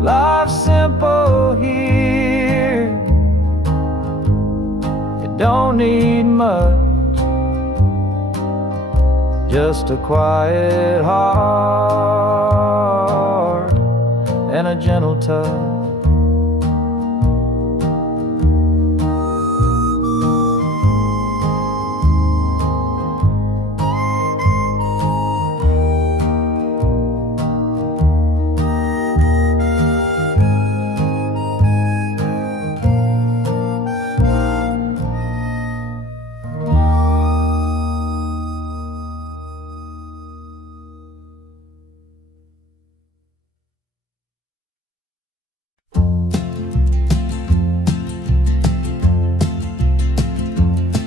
Life's simple here, it don't need much, just a quiet heart and a gentle touch.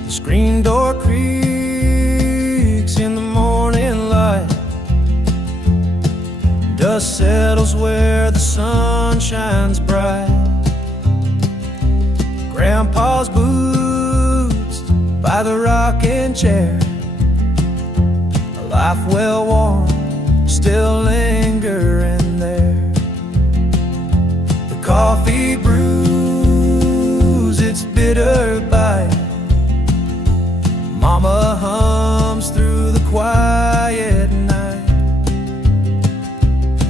Screen door creaks in the morning light. Dust settles where the sun shines bright. Grandpa's boots by the rocking chair, a life well worn, still lingering there. The coffee brews its bitter bite. Mama hums through the quiet night.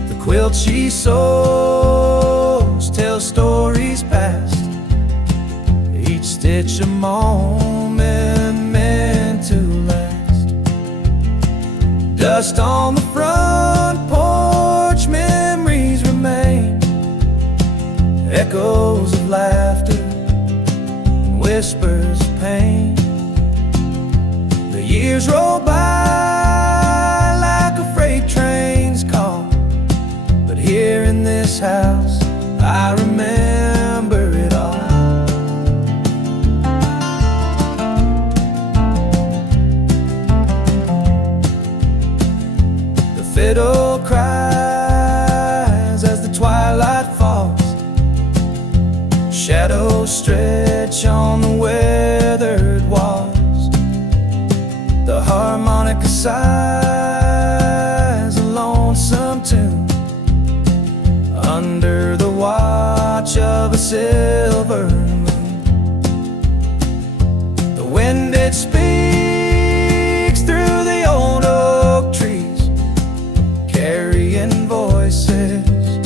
The quilt she sews tells stories past, each stitch a moment meant to last. Dust on the front porch, memories remain, echoes of laughter and whispers of pain. Years roll by like a freight train's call, but here in this house I remember it all. The fiddle cries as the twilight falls. Shadows stretch on the weathered walls. The harmonica sighs a lonesome tune under the watch of a silver moon. The wind it speaks through the old oak trees, carrying voices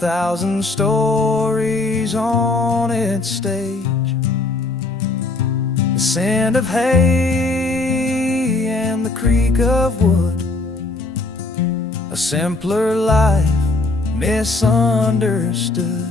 1,000 stories on its stage. The scent of hay and the creak of wood. A simpler life misunderstood.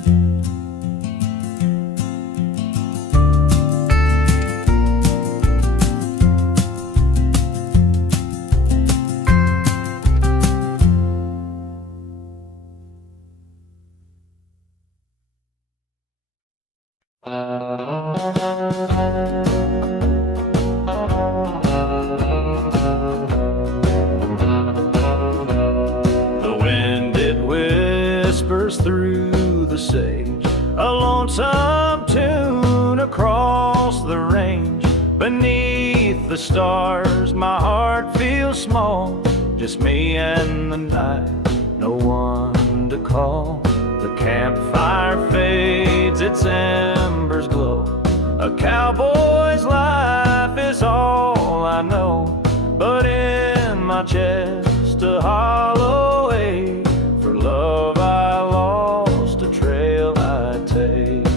The wind, it whispers through the sage, a lonesome tune across the range. Beneath the stars, my heart feels small, just me and the night, no one to call. The campfire fades, its embers glow. A cowboy's life is all I know, but in my chest a hollow ache. For love I lost, a trail I take.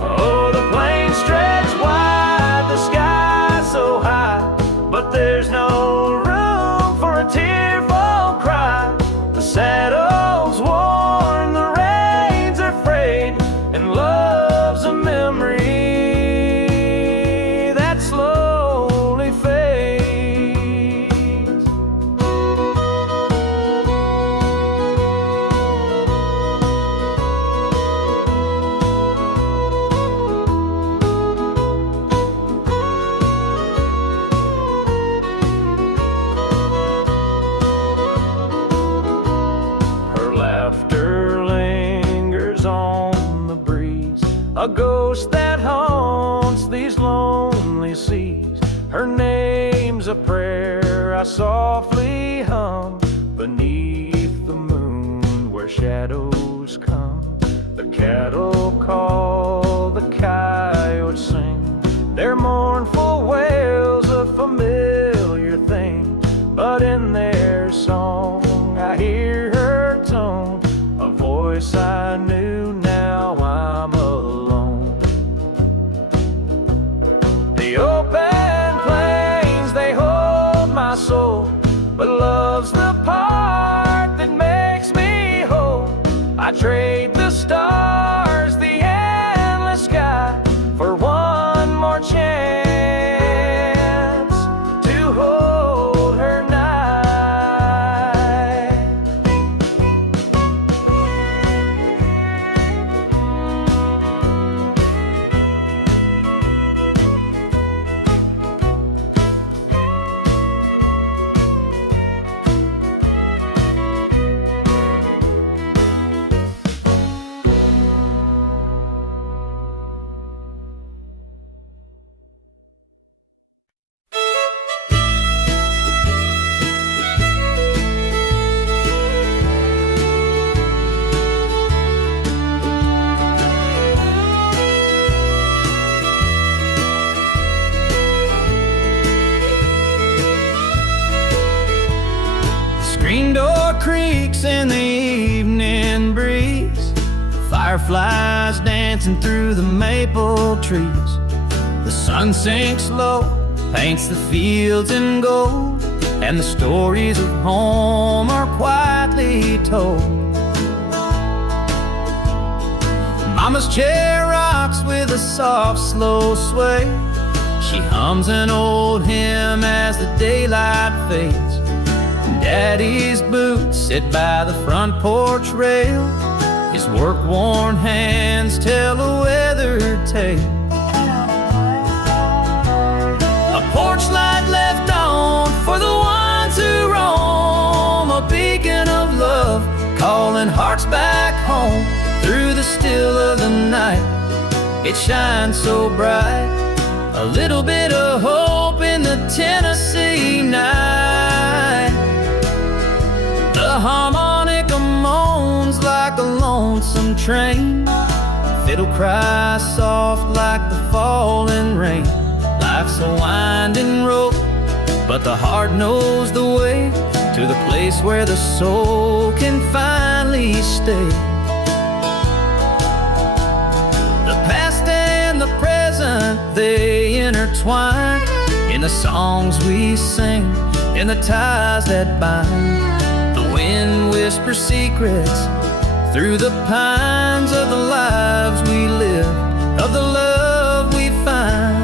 Oh, the plains stretch wide, the sky so high, but there's no room for a tearful cry. The saddle's worn, the reins are frayed, and love's a memory that slowly fades. Her laughter lingers on the breeze, a ghost that haunts these lonely seas. Her name's a prayer I softly hum beneath the moon where shadows come. The cattle call, the coyotes sing, their mournful wails a familiar thing. But in their song I hear her tone, a voice I knew, now I'm alone. The open plains, they hold my soul, but love's the part that makes me whole. I trade the stars, the endless sky, for one more chance to hold her night. Screen door creaks in the evening breeze. Fireflies dancing through the maple trees. The sun sinks low, paints the fields in gold, and the stories of home are quietly told. Mama's chair rocks with a soft, slow sway. She hums an old hymn as the daylight fades. Daddy's boots sit by the front porch rail. His work-worn hands tell a weathered tale. A porch light left on for the ones who roam, a beacon of love calling hearts back home. Through the still of the night, it shines so bright, a little bit of hope in the Tennessee night. The harmonica moans like a lonesome train. Fiddle cries soft like the falling rain. Life's a winding road, but the heart knows the way. to the place where the soul can finally stay. The past and the present, they intertwine in the songs we sing, in the ties that bind. The wind whispers secrets through the pines of the lives we live, of the love we find.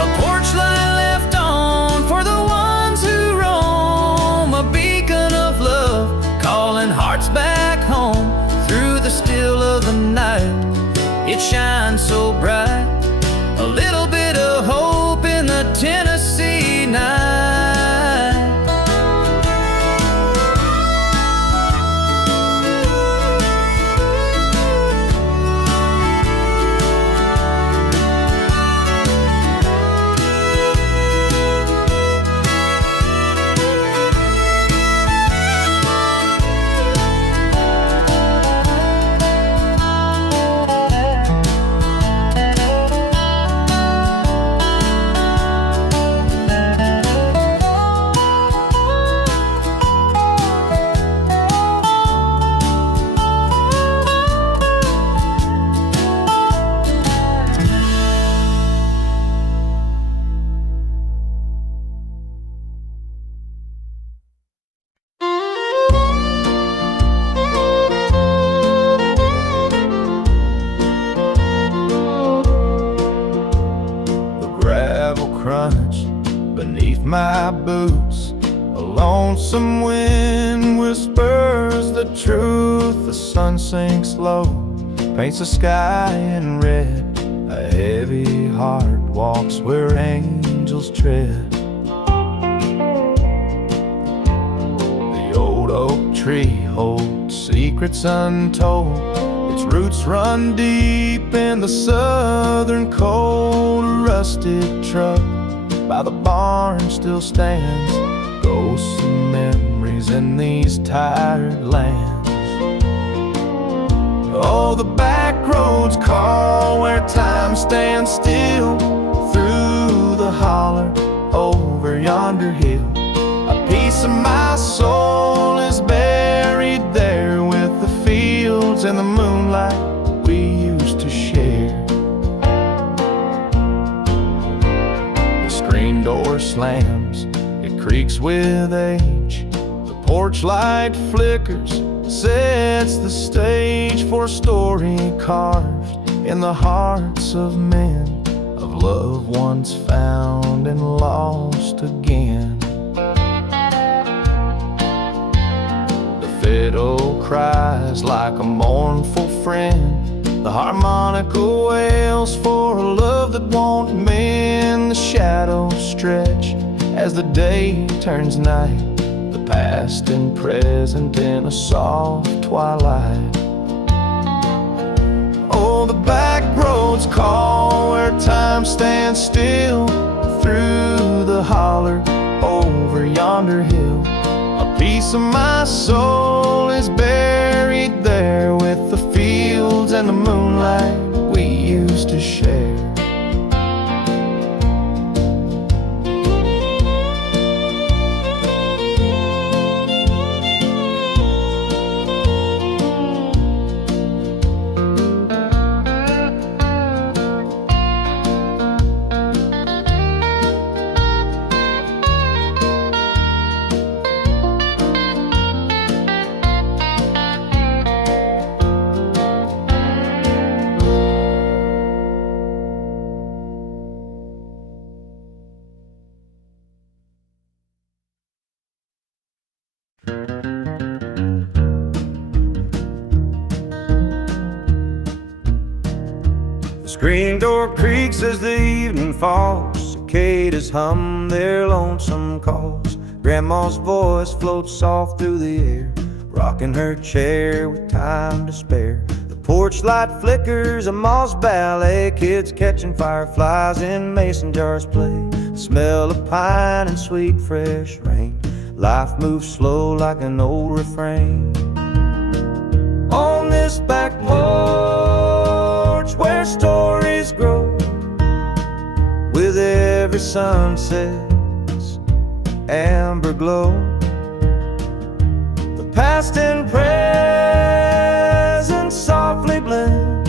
A porch light left on for the ones who roam, a beacon of love calling hearts back home. Through the still of the night, it shines so bright, a little bit of hope in the Tennessee night. My boots, a lonesome wind whispers the truth. The sun sinks low, paints the sky in red. A heavy heart walks where angels tread. The old oak tree holds secrets untold. Its roots run deep in the southern cold. A rusted truck by the barn still stands, ghosts and memories in these tired lands. Oh, the back roads call where time stands still, through the holler, over yonder hill. A piece of my soul is buried there with the fields and the moonlight we used to share. Door slams, it creaks with age. The porch light flickers, sets the stage for a story carved in the hearts of men, of loved ones found and lost again. The fiddle cries like a mournful friend. The harmonica wails for a love that won't mend. The shadows stretch as the day turns night, the past and present in a soft twilight. Oh, the back roads call where time stands still, through the holler, over yonder hill. A piece of my soul is buried there with the fields and the moonlight we used to share. Screen door creaks as the evening falls. Cicadas hum their lonesome calls. Grandma's voice floats soft through the air, rocking her chair with time to spare. The porch light flickers, a moss ballet. Kids catching fireflies in mason jars play. The smell of pine and sweet fresh rain. Life moves slow like an old refrain. On this back porch where stories grow, with every sunset amber glow. The past and present softly blend,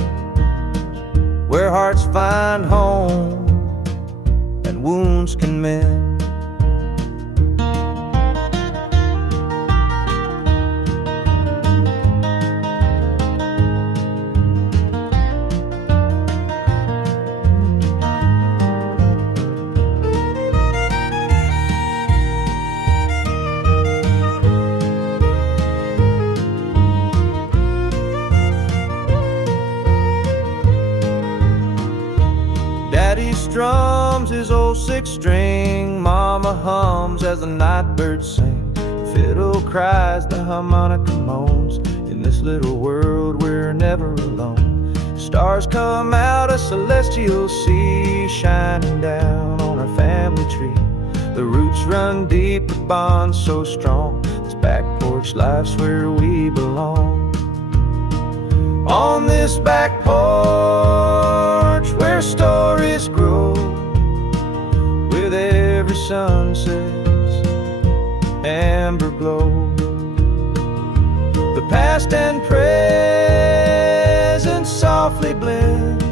where hearts find home and wounds can mend. Daddy strums his old six string, Mama hums as the night birds sing. Fiddle cries, the harmonica moans. In this little world we're never alone. Stars come out of celestial sea, shining down on our family tree. The roots run deep, the bonds so strong. This back porch life's where we belong. On this back porch where stories grow, with every sunset's amber glow. The past and present softly blend,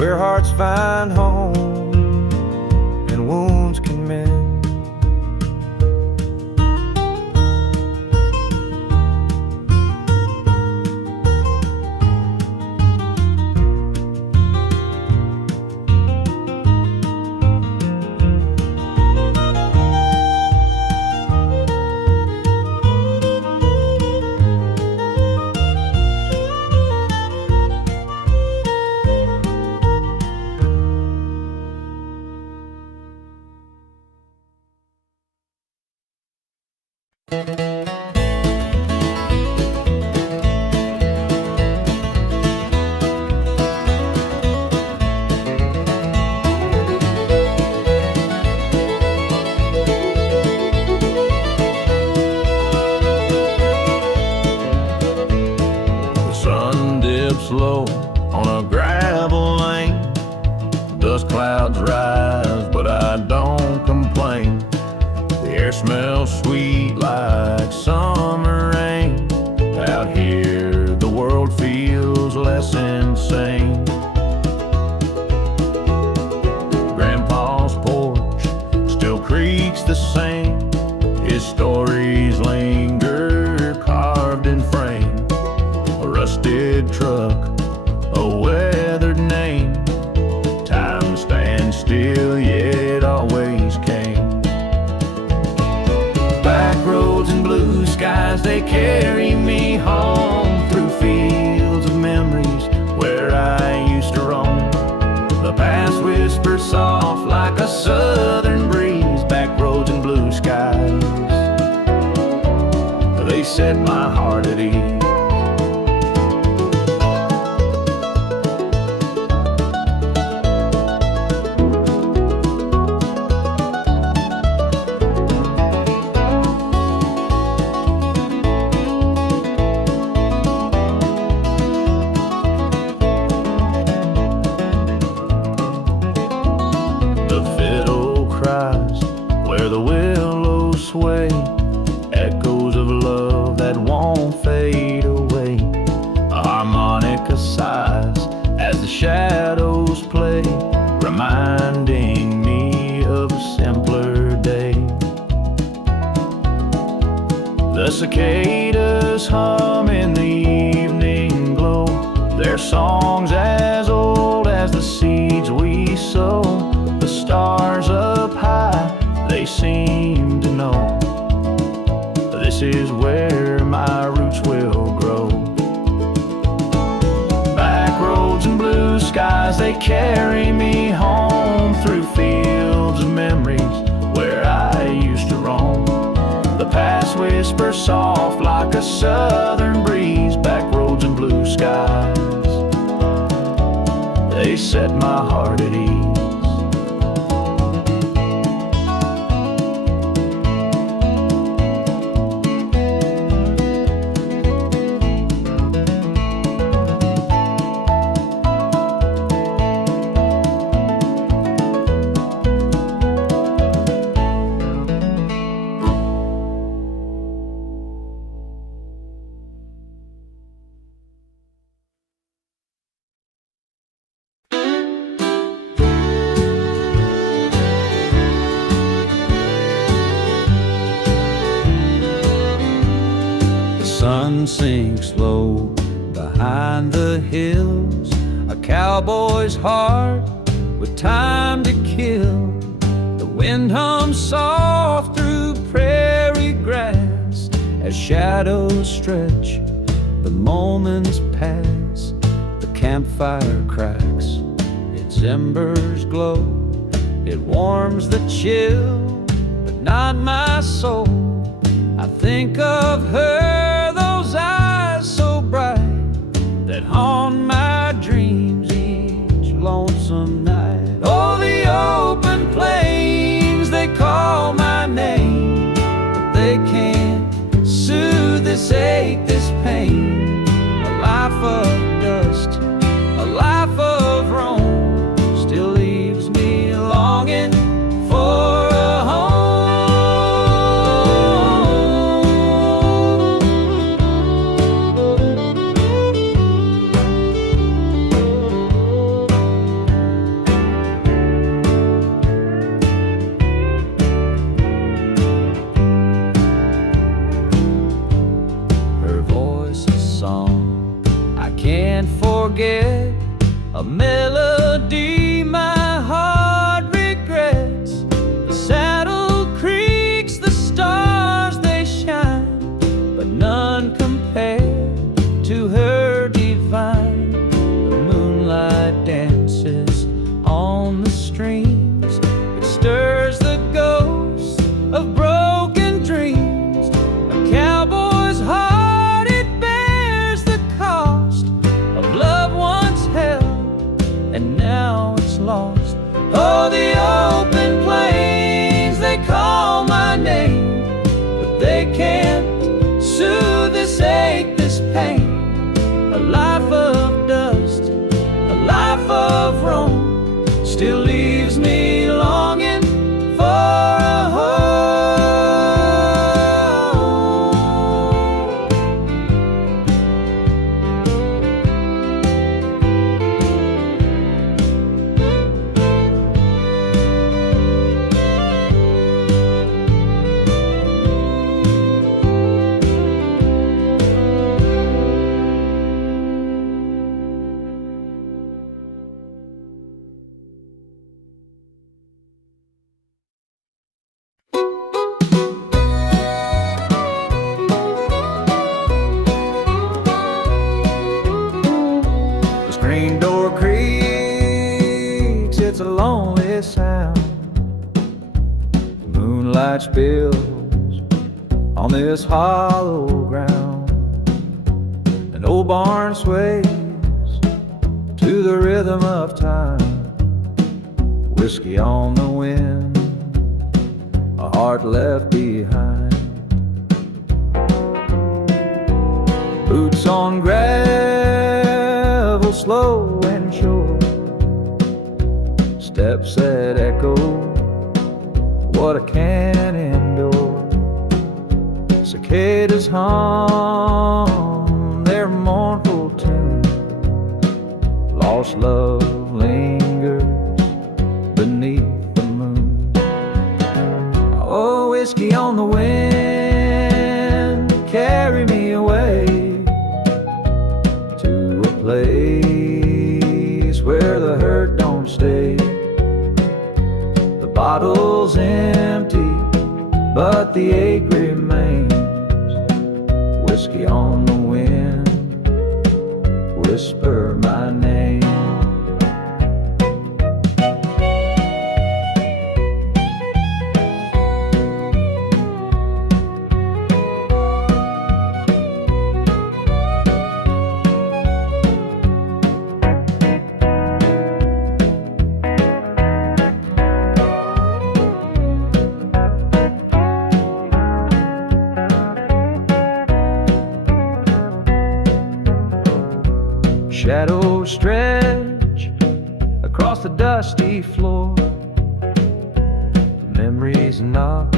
where hearts find home and wounds can mend. Slow on a gravel lane, dust clouds rise, but I don't complain. The air smells sweet like summer rain. Out here the world feels less insane. Grandpa's porch still creaks the same. His stories linger carved in frame. A rusted truck, a weathered name. Time stands still, yet always came. Back roads and blue skies, they carry me home through fields of memories where I used to roam. The past whispers soft like a southern breeze. Back roads and blue skies, they set my heart at ease. Where the willows sway, echoes of love that won't fade away. A harmonica sighs as the shadows play, reminding me of a simpler day. The cicadas hum in the evening glow, their songs as old as the seeds we sow. The stars up high, they seem to know this is where my roots will grow. Back roads and blue skies, they carry me home through fields of memories where I used to roam. The past whispers soft like a southern breeze. Back roads and blue skies, they set my heart at ease. sun sinks low behind the hills, a cowboy's heart with time to kill. The wind hums soft through prairie grass as shadows stretch, the moments pass, the campfire cracks, its embers glow. It warms the chill, but not my soul. I think of her, those eyes so bright that haunt my dreams each lonesome night. Oh, the open plains, they call my name, but they can't soothe this ache, this pain. A life of dust, a life of Rome, still leaves me longing for a home. Her voice a song I can't forget, a melody my heart regrets. The saddle creaks, the stars they shine, but none compare to her divine. The moonlight dances on the streams, it stirs the ghosts of broken dreams. A cowboy's heart, it bears the cost of love once held, and now it's lost. Oh, the open plains, they call my name, but they can't soothe this ache, this pain. A life of dust, a life of Rome, still leaves me longing for a home. The screen door creaks, it's a lonely sound. Moonlight spills on this hollow ground. An old barn sways to the rhythm of time. Whiskey on the wind, a heart left behind. Boots on gravel, slow and sure. Steps that echo what I can't endure. Cicadas hum their mournful tune. Lost love lingers beneath the moon. Oh, whiskey on the wind, carry me away to a place where the hurt don't stay. The bottle's empty, but the ache remains. Whiskey on the wind, whisper my name. Shadows stretch across the dusty floor. Memories knock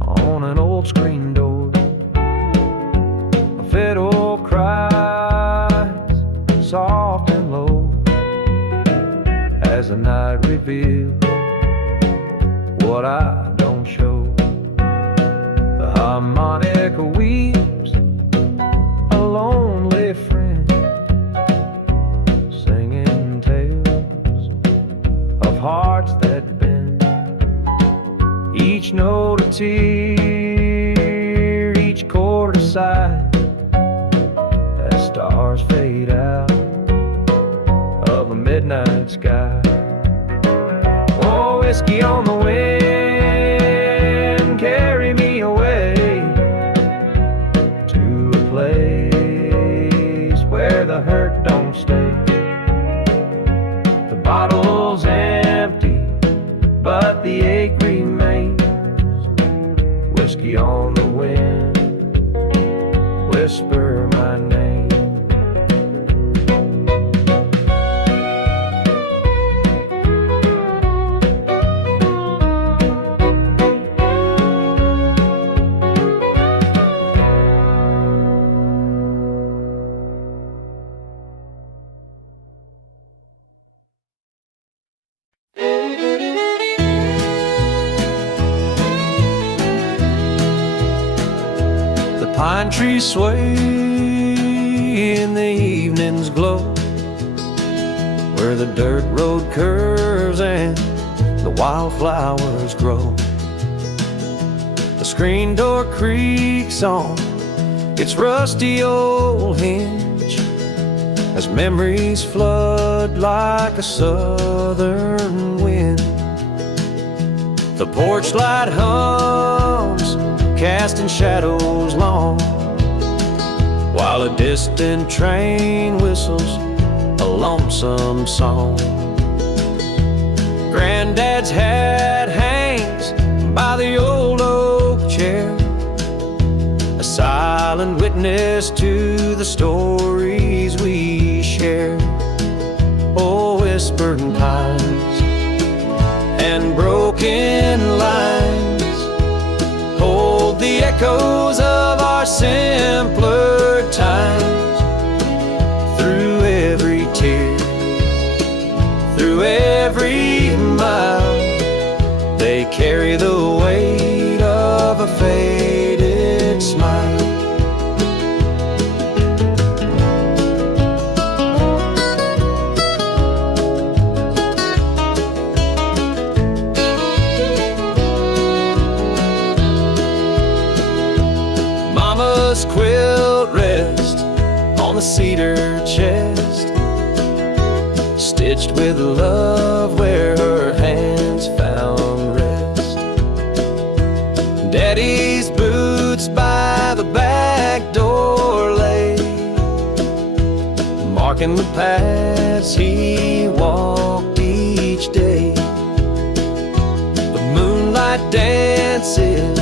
on an old screen door. A fiddle cries soft and low as the night reveals what I don't show. The harmonica weeps Each note a tear, each chord a sigh, as stars fade out of a midnight sky. Oh, whiskey on the wind, carry me away to a place where the hurt don't stay. The bottle's empty, but the ache remains. Whiskey on the wind, whisper my name. Pine trees sway in the evening's glow, where the dirt road curves and the wildflowers grow. The screen door creaks on its rusty old hinge as memories flood like a southern wind. The porch light hums, casting shadows long, while a distant train whistles a lonesome song. Granddad's hat hangs by the old oak chair, a silent witness to the stories we share. Oh, whispering pines and broken lines hold the echoes of our simpler times. Through every tear, through every mile, they carry the weight of a faded smile. Mama's quilt rest on the cedar chest, stitched with love where her hands found rest. Daddy's boots by the back door lay, marking the paths he walked each day. The moonlight dances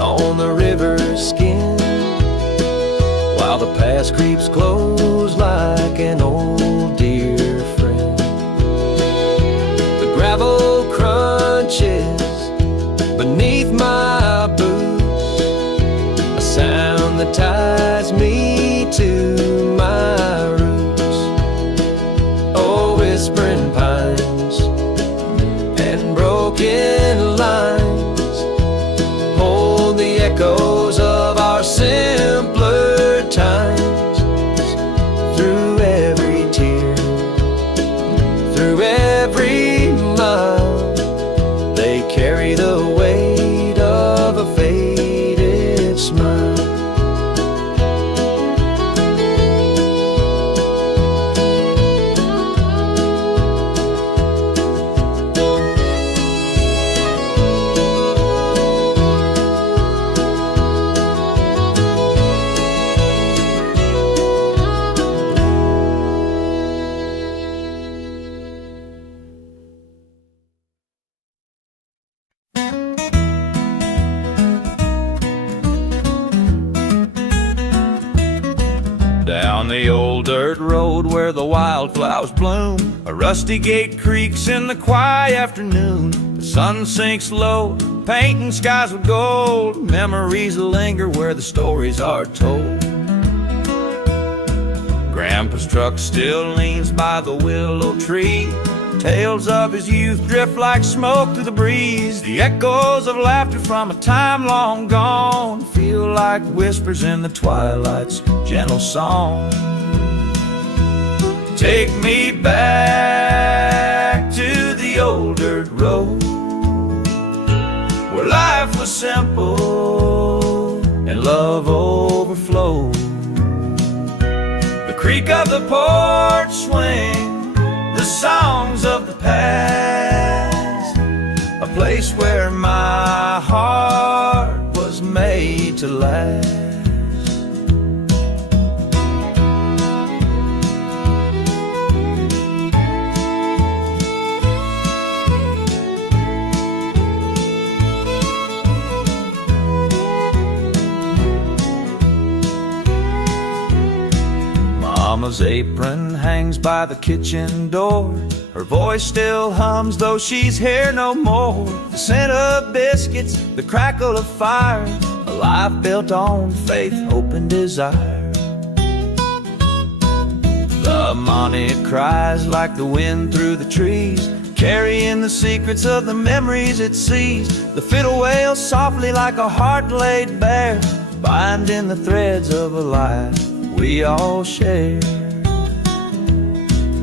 on the river's skin, while the past creeps close like an old dear friend. The gravel crunches beneath my boots, a sound that ties me to my roots. Oh, whispering pines and broken lines hold the echoes of our simpler times. Through every tear, through every mile, they carry the weight of a faded smile. Down the old dirt road where the wildflowers bloom, a rusty gate creaks in the quiet afternoon. The sun sinks low, painting skies with gold. Memories linger where the stories are told. Grandpa's truck still leans by the willow tree. Tales of his youth drift like smoke through the breeze. The echoes of laughter from a time long gone feel like whispers in the twilight's gentle song. Take me back to the old dirt road, where where life was simple and love overflowed. The creak of the porch swing, the songs of the past, a place where my heart was made to last. Mama's apron hangs by the kitchen door. Her voice still hums though she's here no more. The scent of biscuits, the crackle of fire, a life built on faith, hope and desire. The harmonic cries like the wind through the trees, carrying the secrets of the memories it sees. The fiddle wails softly like a heart laid bare, binding the threads of a life we all share.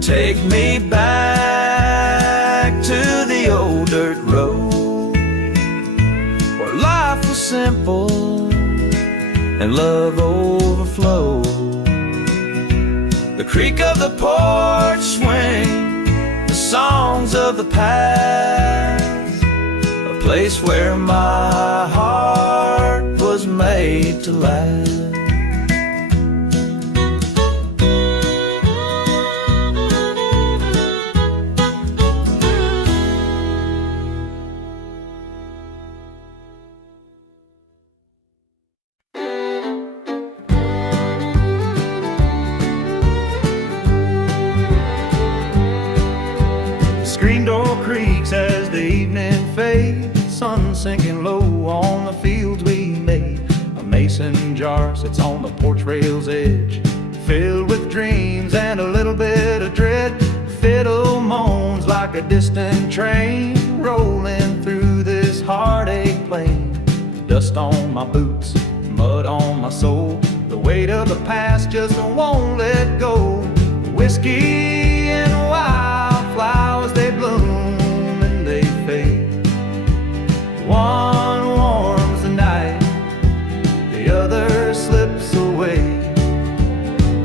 Take me back to the old dirt road, where life was simple and love overflowed. The creak of the porch swing, the songs of the past, a place where my heart was made to last. Screen door creaks as the evening fades, sun sinking low on the fields we made. A mason jar sits on the porch rail's edge, filled with dreams and a little bit of dread. Fiddle moans like a distant train, rolling through this heartache plain. Dust on my boots, mud on my soul, the weight of the past just won't let go. Whiskey and wildflowers, they bloom and they fade. One warms the night, the other slips away.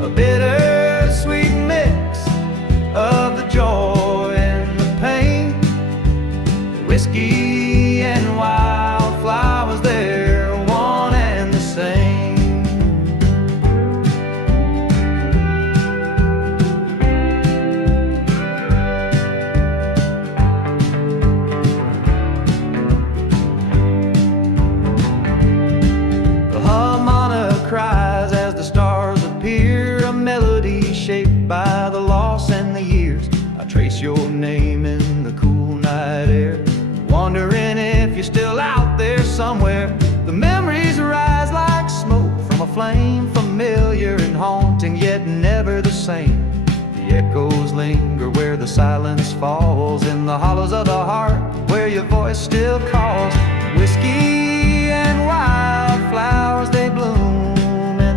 A bittersweet mix of the joy and the pain. Whiskey and wildflowers, they're one and the same. Cries as the stars appear, a melody shaped by the loss and the years. I trace your name in the cool night air, wondering if you're still out there somewhere. The memories rise like smoke from a flame, familiar and haunting, yet never the same. The echoes linger where the silence falls, in the hollows of the heart where your voice still calls. Whiskey and wildflowers, they bloom,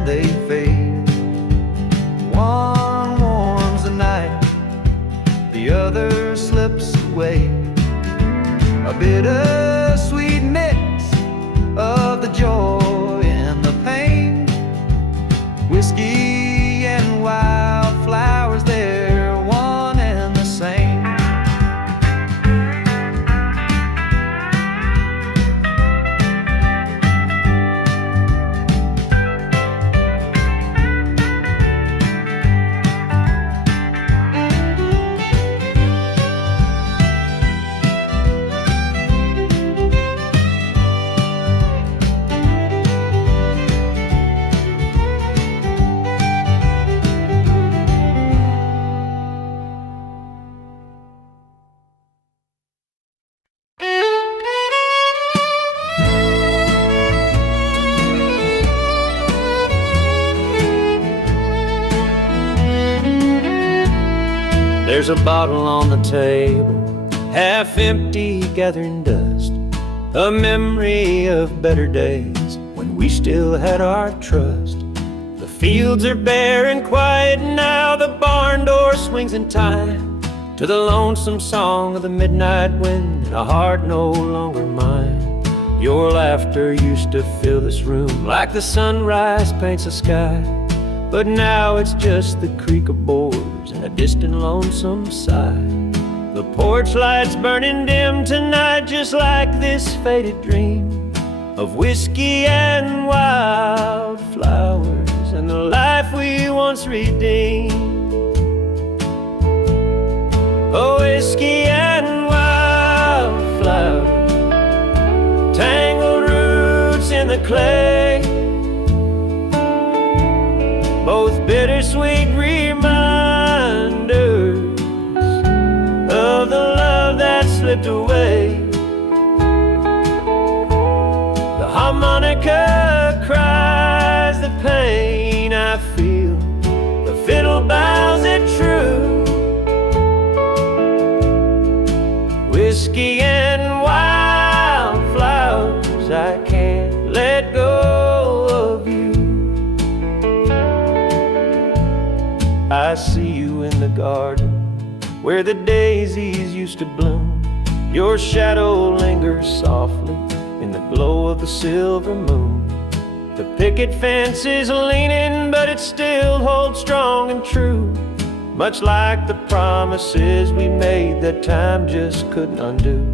they fade. One warms the night, the other slips away. A bittersweet mix of the joy and the pain. Whiskey and wildflowers, they're one and the same. There's a bottle on the table, half empty, gathering dust, a memory of better days when we still had our trust. The fields are bare and quiet now, the barn door swings in time to the lonesome song of the midnight wind, and a heart no longer mine. Your laughter used to fill this room like the sunrise paints the sky. But now it's just the creak of boards and a distant lonesome sigh. The porch lights burning dim tonight, just like this faded dream of whiskey and wildflowers and the life we once redeemed. Oh, whiskey and wildflowers, tangled roots in the clay, both bittersweet reminders of the love that slipped away. The harmonica cries the pain I feel, the fiddle bows it true. Whiskey and wildflowers, I can't let go of you. I see you in the garden where the daisies used to bloom. Your shadow lingers softly in the glow of the silver moon. The picket fence is leaning, but it still holds strong and true, much like the promises we made that time just couldn't undo.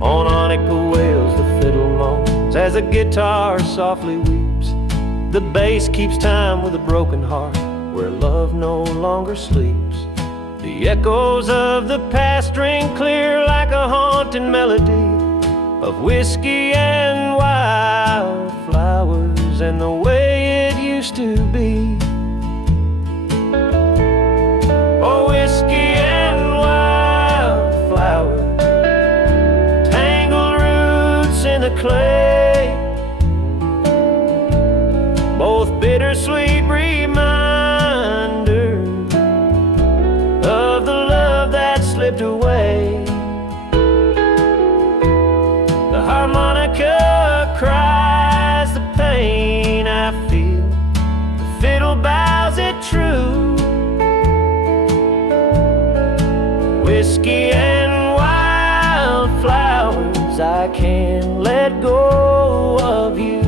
On Onica wails the fiddle moans as the guitar softly weeps. The bass keeps time with a broken heart where love no longer sleeps. The echoes of the past ring clear like a haunting melody of whiskey and wildflowers and the way it used to be. Oh, whiskey and wildflowers, tangled roots in the clay, both bittersweet reminders of the love that slipped away. The harmonica cries the pain I feel, the fiddle bows it true. Whiskey and wildflowers, I can't let go of you.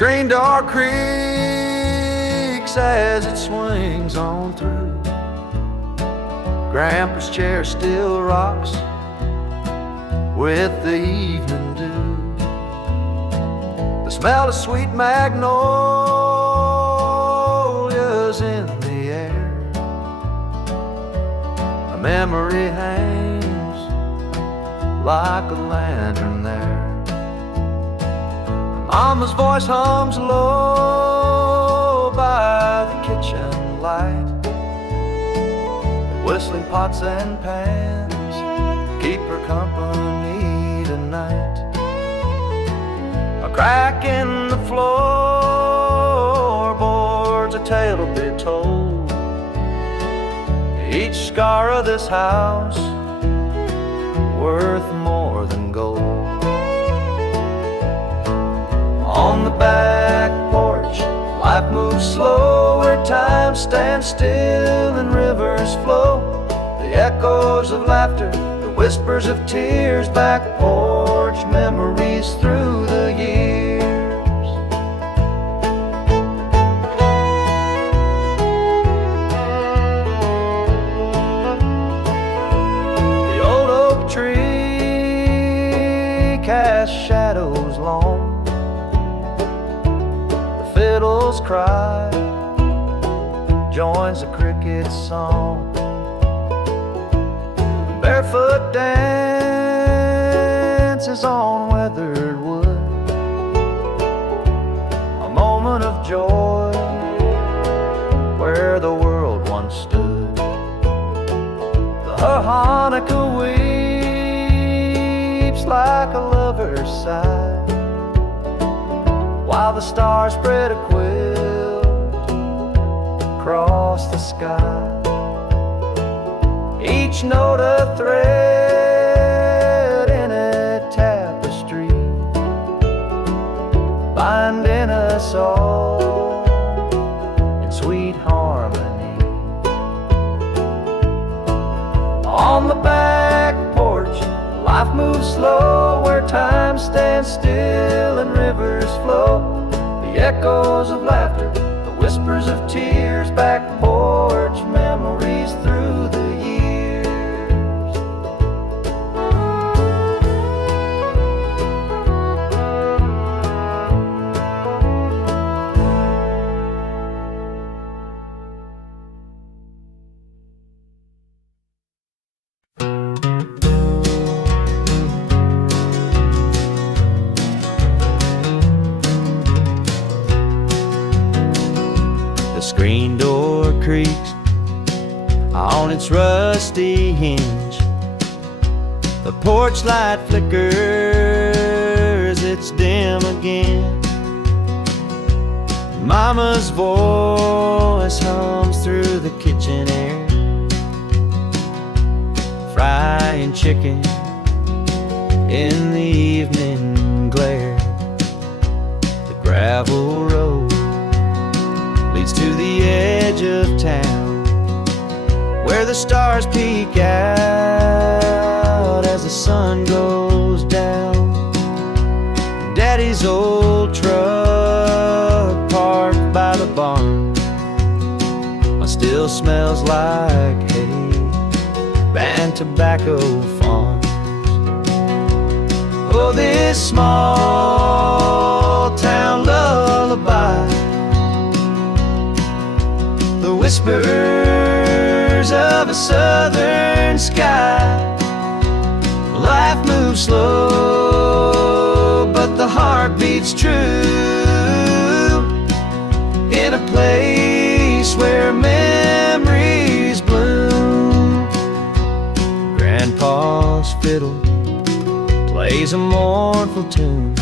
screen door creaks as it swings on through. Grandpa's chair still rocks with the evening dew. The smell of sweet magnolias in the air. A memory hangs like a lantern there. Mama's voice hums low by the kitchen light. Whistling pots and pans keep her company tonight. A crack in the floorboards, a tale to be told. Each scar of this house worth more than gold. On the back porch, life moves slow, where time stands still and rivers flow. The echoes of laughter, the whispers of tears, back porch memories through the years. The old oak tree casts shadows long. Fiddles cry, joins the cricket's song. Barefoot dances on weathered wood. A moment of joy where the world once stood. The harmonica weeps like a lover's sigh, while the stars spread a quilt across the sky. Each note a thread in a tapestry, binding us all in sweet harmony. On the back porch, life moves slow, where time stands still and rivers flow. The echoes of laughter, the whispers of tears, back porch memories through the years. The screen door creaks on its rusty hinge. The porch light flickers, it's dim again. Mama's voice hums through the kitchen air, frying chicken in the evening glare. The gravel road leads to the edge of town, where the stars peek out as the sun goes down. Daddy's old truck parked by the barn still smells like hay and tobacco farms. Oh, this small town lullaby, the whispers of a southern sky. Life moves slow, but the heart beats true, in a place where memories bloom. Grandpa's fiddle plays a mournful tune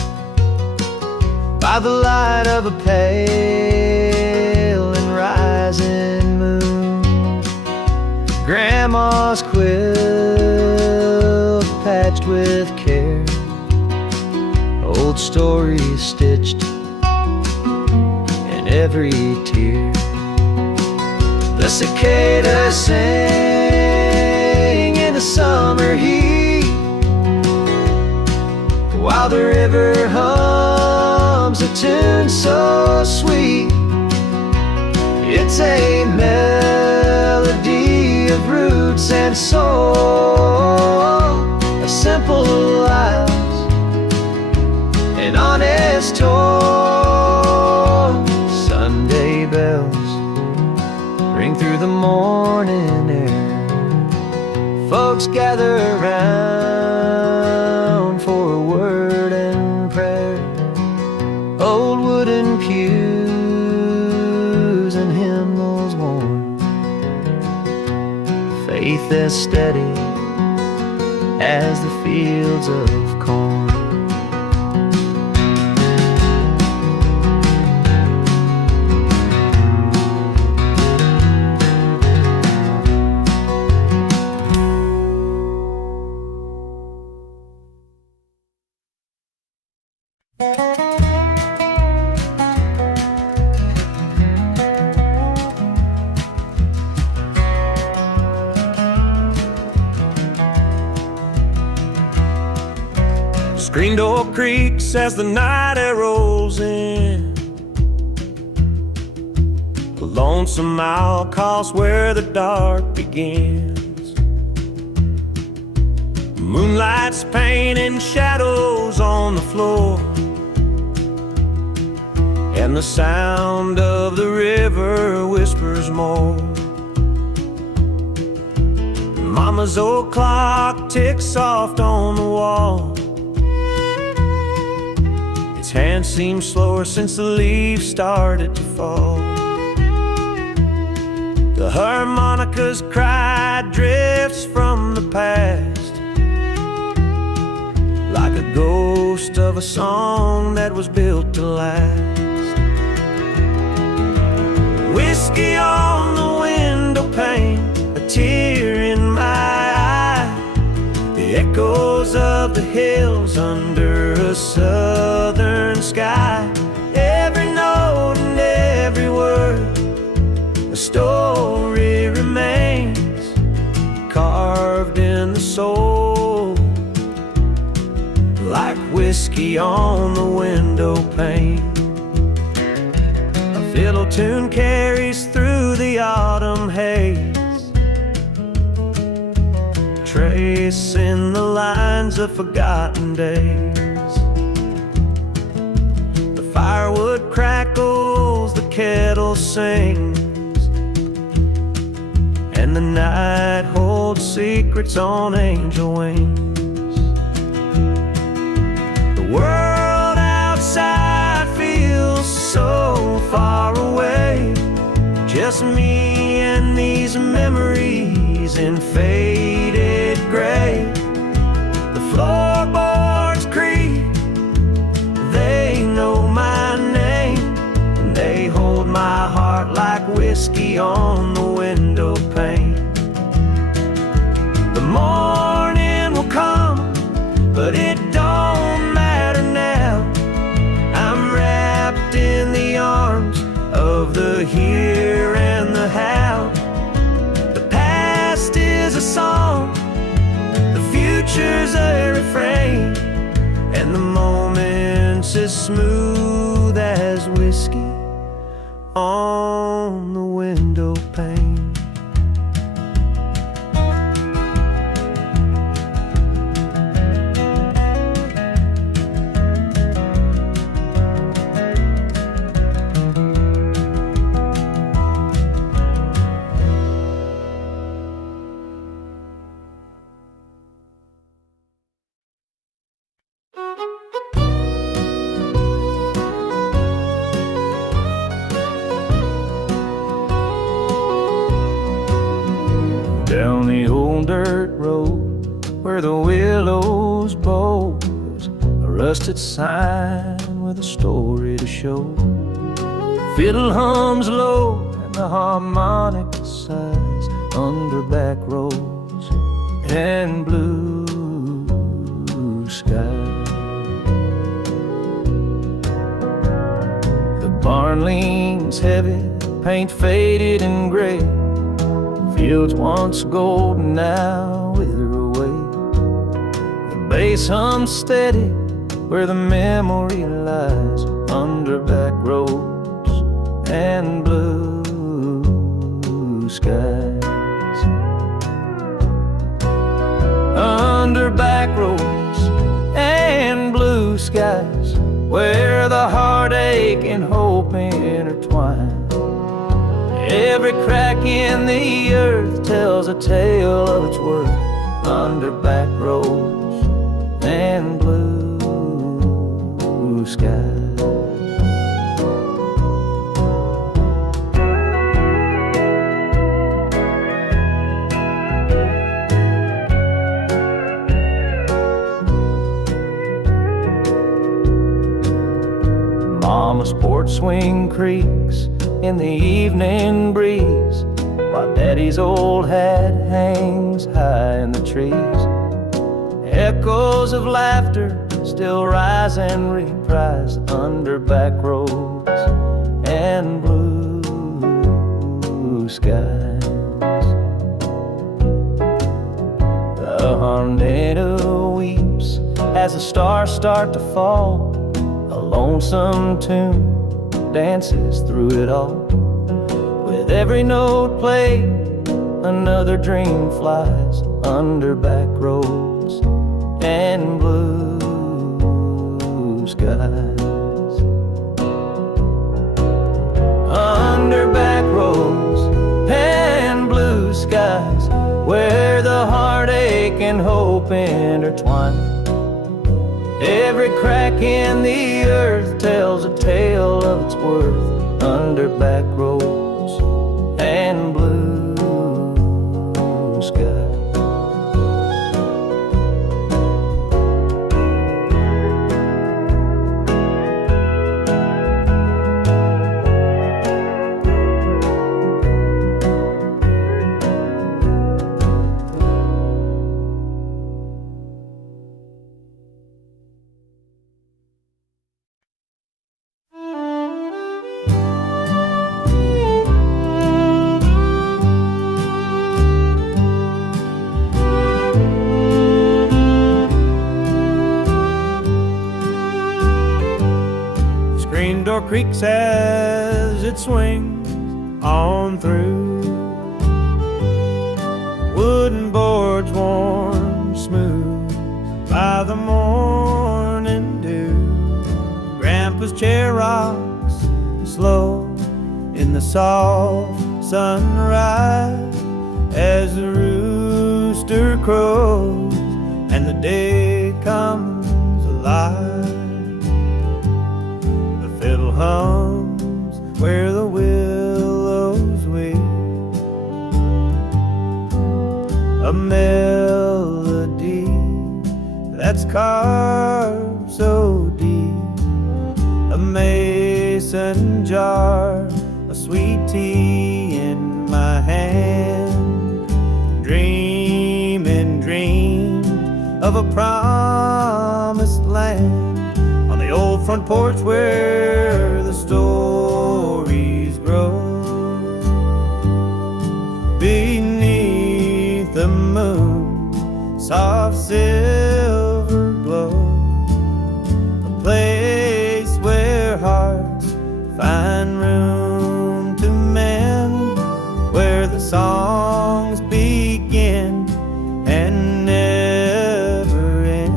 by the light of a pale and rising moon. Grandma's quilt patched with care, old stories stitched in every tear. The cicadas sing in the summer heat, while the river hums a tune so sweet. It's a melody of roots and soul, a simple lives, an honest toll. Sunday bells ring through the morning air. Folks gather around for a word and prayer. Old wooden pews and hymnals worn, faith as steady as the fields of corn. Screen door creaks as the night air rolls in. A lonesome outcast where the dark begins. Moonlight's painting shadows on the floor, and the sound of the river whispers more. Mama's old clock ticks soft on the wall. Its hand seems slower since the leaves started to fall. The harmonica's cry drifts from the past, like a ghost of a song that was built to last. Whiskey on the window pane, a tear in my eye, the echoes of the hills under a southern sky. Every note and every word, a story remains carved in the soul, like whiskey on the window pane. A fiddle tune carries through the autumn haze, tracing the lines of forgotten days. The firewood crackles, the kettle sings, and the night holds secrets on angel wings. The world outside feels so far away, just me and these memories in faded gray. The floorboards creak, they know my name, and they hold my heart like whiskey on the window pane. The morning will come, but it don't matter now. I'm wrapped in the arms of the here and the how. The past is a song, the future's a refrain, and the moment's as smooth as whiskey on the window pane. Down the old dirt road where the willows bows, a rusted sign with a story to show. Fiddle hums low and the harmonica sighs under back roads and blue sky. The barn leans heavy, paint faded and gray. Fields once golden now wither away. The bass hums steady where the memory lies under under back roads and blue skies. Under back roads and blue skies, where the heartache and hope intertwine. Every crack in the earth tells a tale of its worth. Under back roads and blue skies. Mama's porch swing creaks in the evening breeze, while Daddy's old hat hangs high in the trees. Echoes of laughter still rise and reprise under back roads and blue skies. The tornado weeps as the stars start to fall. A lonesome tune dances through it all. With every note played, another dream flies under back roads and blue skies. Under back roads and blue skies, where the heartache and hope intertwine. Every crack in the earth tells a tale of its worth. Under back roads and blue skies. Screen door creaks as it swings on through. Wooden boards worn smooth by the morning dew. Grandpa's chair rocks slow in the soft sunrise as the rooster crows and the day comes alive. Fiddle hums where the willows weep, a melody that's carved so deep. A mason jar, a sweet tea in my hand, dreaming dreams of a promised land. The old front porch where the stories grow, beneath the moon, soft silver glow. A place where hearts find room to mend, where the songs begin and never end.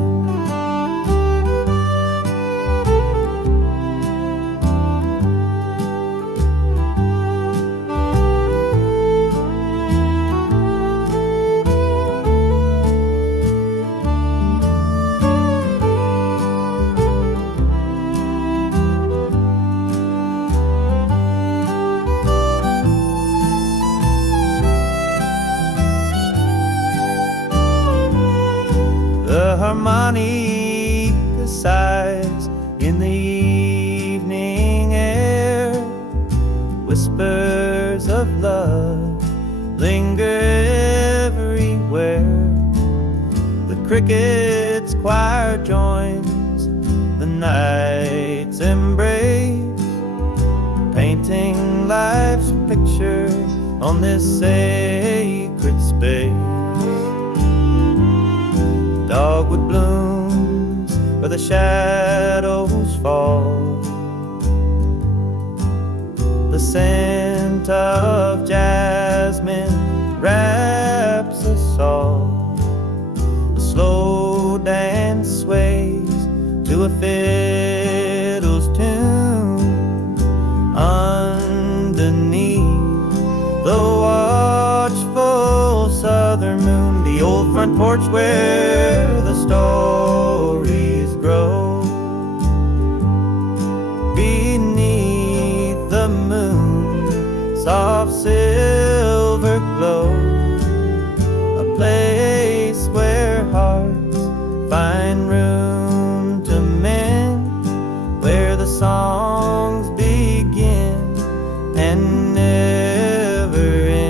The harmonica sighs in the evening air. Whispers of love linger everywhere. The cricket's choir joins the night's embrace, painting life's picture on this sacred space. Dogwood blooms where the shadows fall, scent of jasmine wraps us all. The slow dance sways to a fiddle's tune underneath the watchful southern moon. The old front porch where the stories grow. Beneath the moon, soft silver glow. A place where hearts find room to mend, where the songs begin and never end.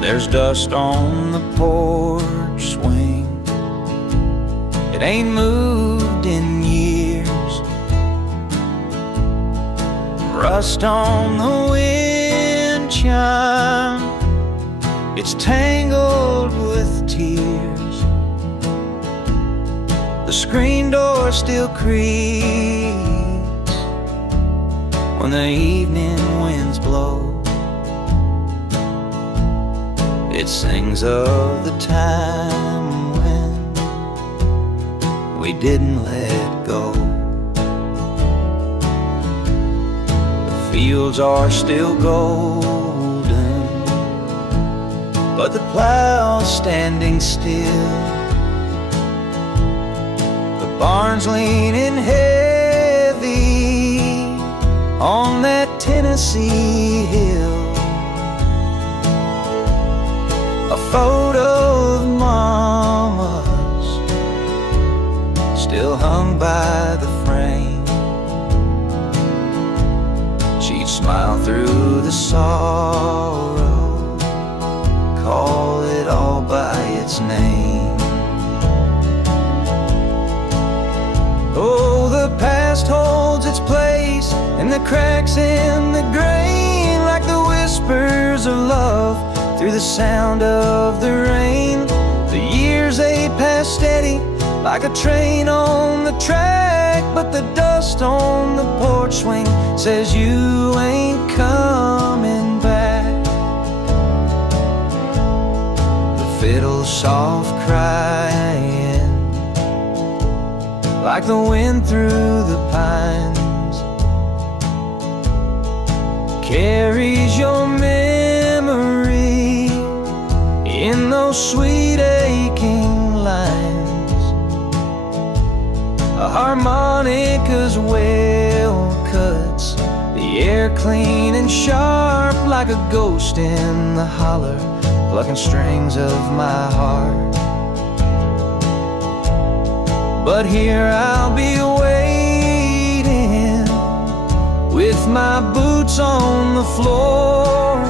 There's dust on the porch swing. It ain't moved in years. Rust on the wind chime. It's tangled with tears. The screen door still creaks when the evening winds blow. It sings of the time when we didn't let go. The fields are still golden, but the plow's standing still. The barn's leaning heavy on that Tennessee hill. A photo of Mama's still hung by the frame. cracks in the grain, like the whispers of love through the sound of the rain. The years they pass steady, like a train on the track, but the dust on the porch swing says you ain't coming back. The fiddle's soft crying, like the wind through the pines, carries your memory in those sweet aching lines. A harmonica's wail cuts the air clean and sharp, like a ghost in the holler, plucking strings of my heart. But here I'll be waiting, with my boots on the floor,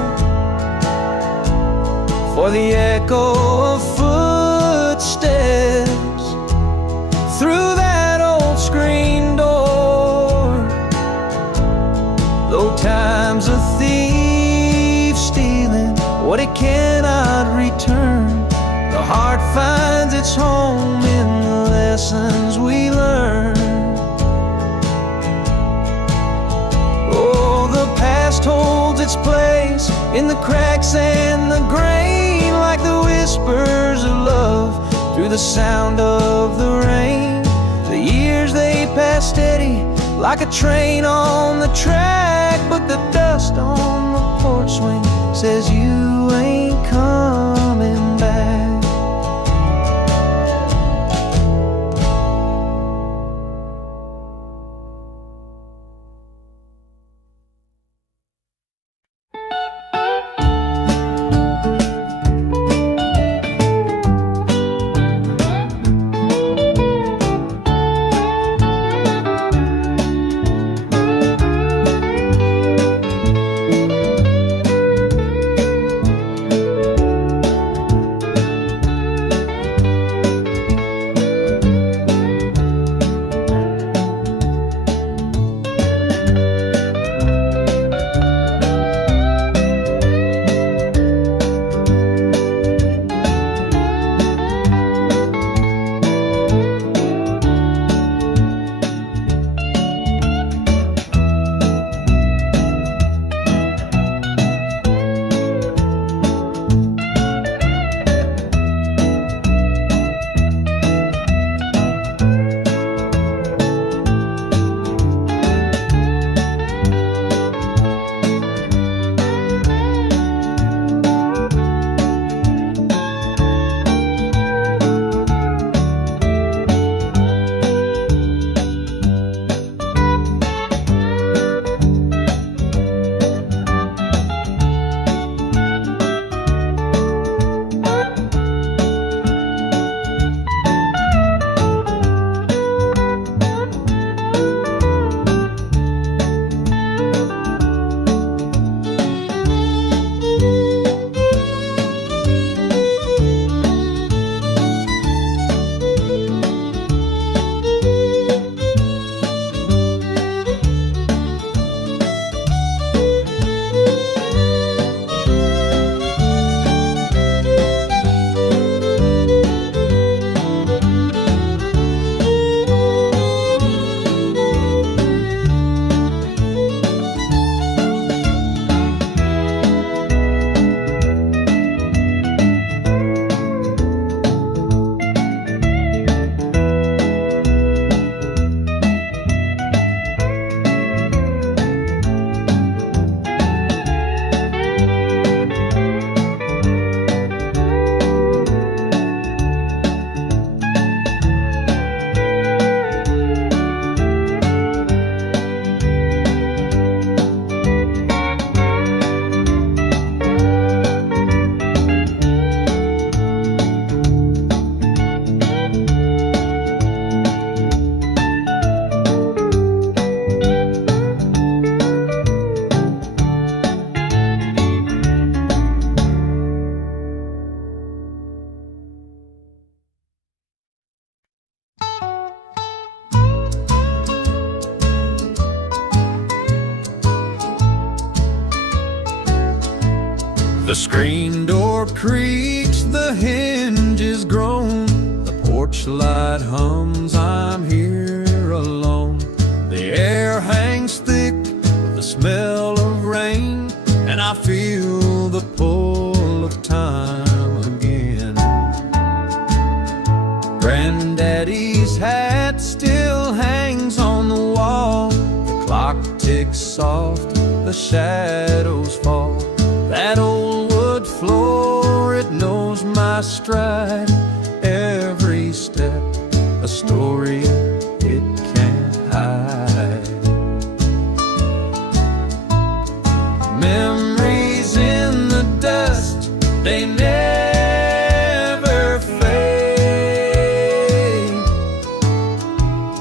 for the echo of footsteps through that old screen door. Though time's a thief stealing what it cannot return, the heart finds its home in the lessons we learn. Oh, the past holds its place in the cracks and the grain, like the whispers of love through the sound of the rain. The years they pass steady, like a train on the track, but the dust on the porch swing says you ain't coming back. The screen door creaks, the hinges groan, the porch light hums, I'm here alone. The air hangs thick with the smell of rain, and I feel the pull of time again. Granddaddy's hat still hangs on the wall, the clock ticks soft, the shadows fall. That old wood floor, it knows my stride, every step a story it can't hide. Memories in the dust, they never fade.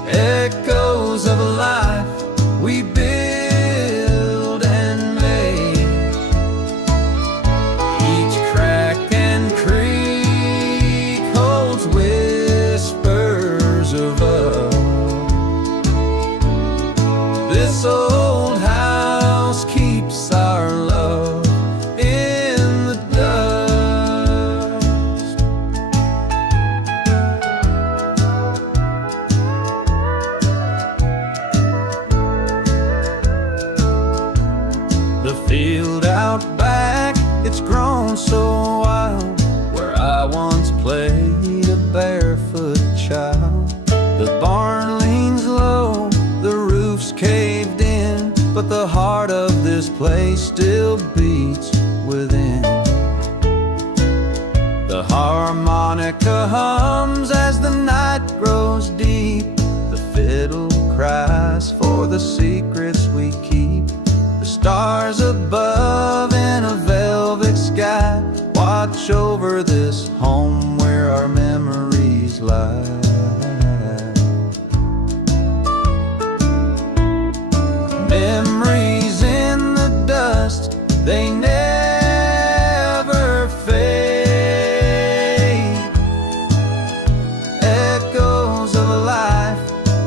Echoes of a life we build and made. Each crack and creak holds whispers of love. This old house keeps our love in the dust. The field out back, it's grown so wild, where I once played a barefoot child. The barn leans low, the roof's caved in, but the heart of this place still beats within. The harmonica hums as the night grows deep, the fiddle cries for the secrets we keep. The stars above in a velvet sky watch over this home where our memories lie. Memories in the dust, they never fade. Echoes of a life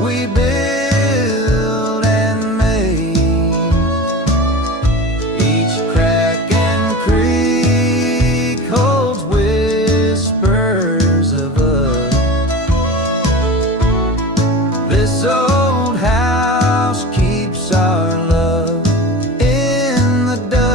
we build and made. Each crack and creak holds whispers of us. This old house keeps our love in the dust.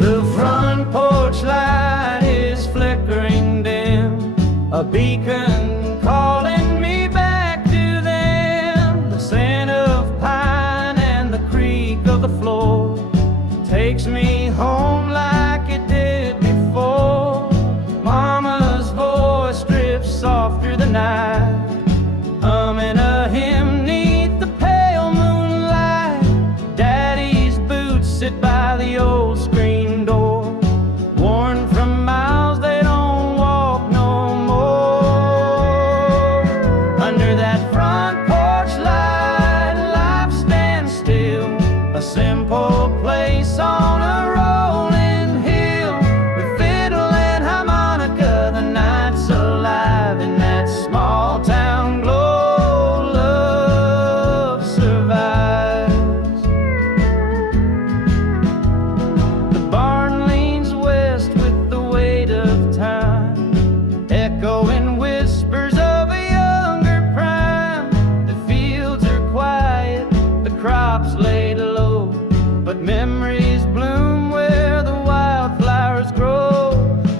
The front porch light is flickering dim, a beacon calling me back to them. The scent of pine and the creak of the floor takes me home like it did before. Mama's voice drifts soft through the night, humming a hymn neath the pale moonlight. Daddy's boots sit by the old screen door, worn from miles they don't walk no more. Under that front porch light, life stands still, a simple place on a rolling hill. With fiddle and harmonica, the night's alive in that small town glow. Love survives. The barn leans west with the weight of time, echoing whispers of a younger prime. The fields are quiet, the crops laid low, but memories bloom where the wildflowers grow.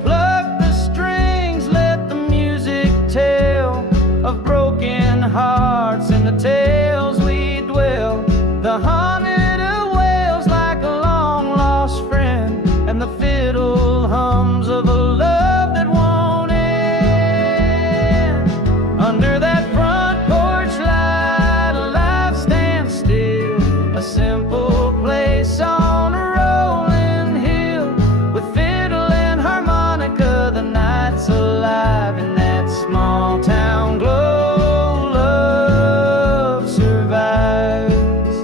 Pluck the strings, let the music tell of broken hearts and the tales we dwell. The haunted wails like a long lost friend, and the fiddle hums of a love that won't end. Under that front porch light, life stands still, a simple place on a rolling hill. With fiddle and harmonica, the night's alive in that small town glow. Love survives.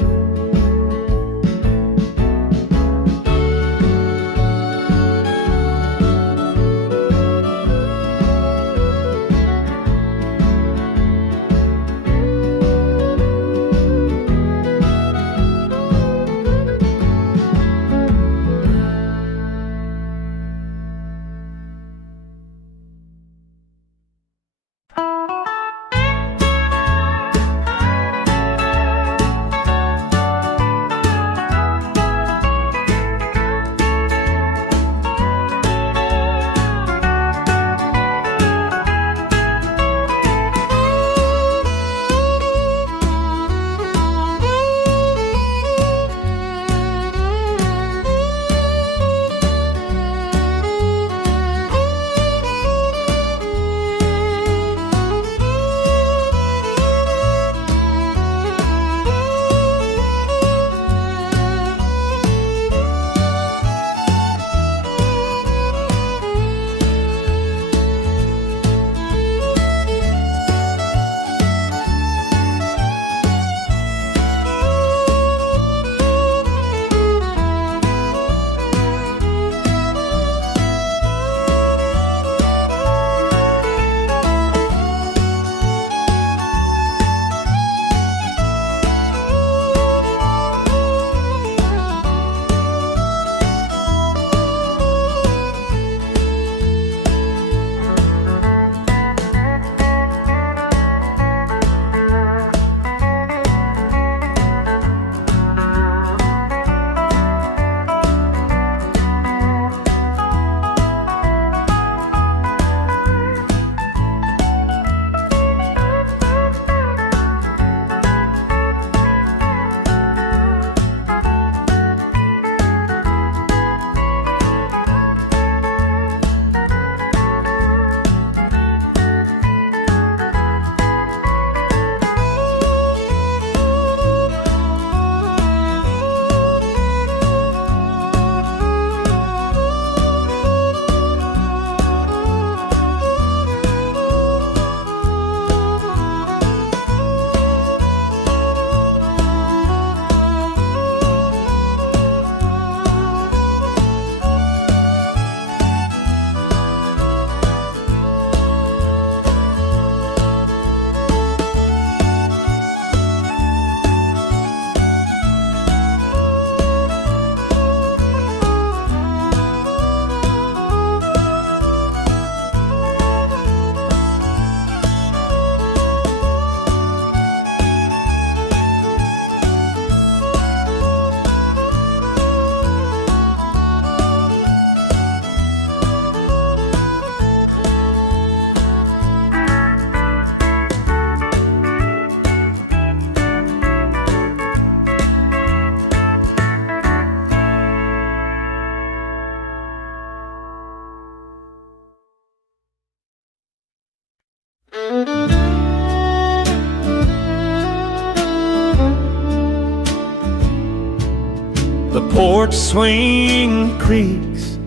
The porch swing creaks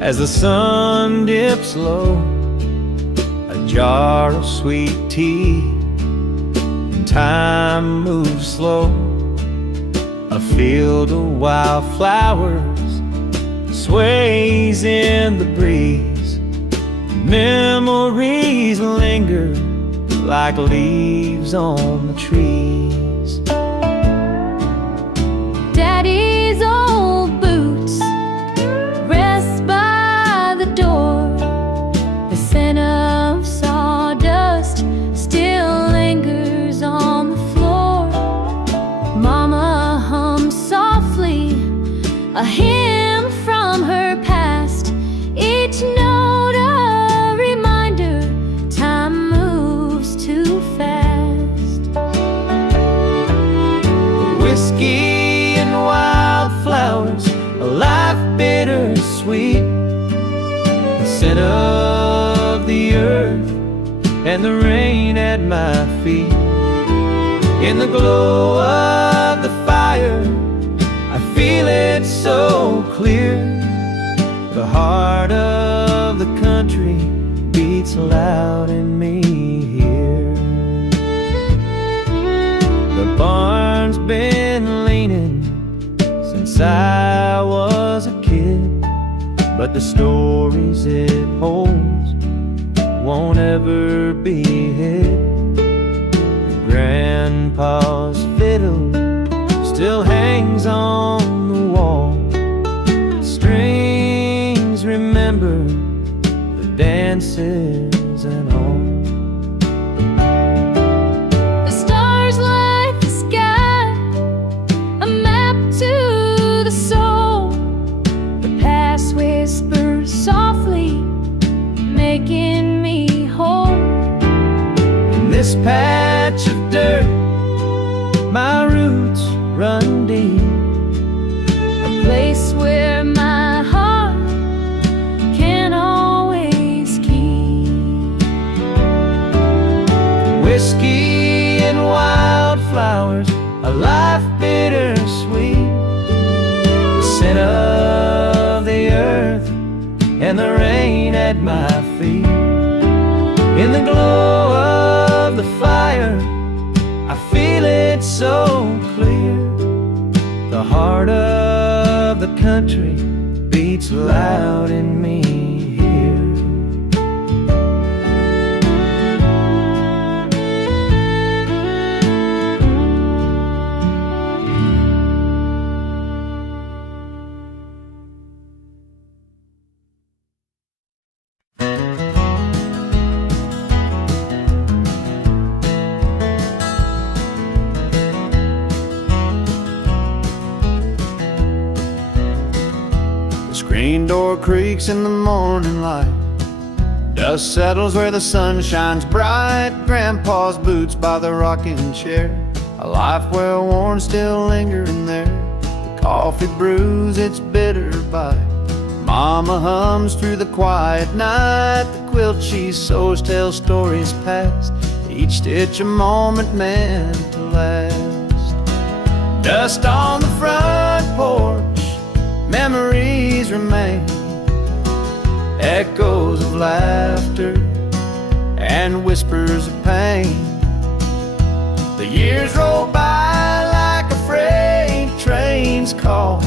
as the sun dips low. A jar of sweet tea, time moves slow. A field of wildflowers sways in the breeze. Memories linger like leaves on the trees. Daddy's old boots rest by the door. The scent of sawdust still lingers on the floor. Mama hums softly a hymn from her past. Each note a reminder time moves too fast. Whiskey and wildflowers, a life bittersweet. The scent of the earth and the rain at my feet. In the glow of the fire, I feel it so clear. The heart of the country beats loud in me here. The barn's been leaning since I was a kid, but the stories it holds won't ever be hid. Grandpa's fiddle still hangs on the wall. Strings remember the dances and all. The stars light the sky, a map to the soul. The past whispers softly, making me whole. In this patch of dirt, my roots run deep. A place where my heart can always keep. Whiskey and wildflowers, a life bittersweet. The scent of the earth and the rain at my feet. In the glow of the fire, I feel it so clear. The heart of the country beats loud in me here. Screen door creaks in the morning light. Dust settles where the sun shines bright. Grandpa's boots by the rocking chair. A life well worn still lingering there. The coffee brews its bitter bite. Mama hums through the quiet night. The quilt she sews tells stories past. Each stitch a moment meant to last. Dust on the front porch, memories remain. Echoes of laughter and whispers of pain. The years roll by like a freight train's call,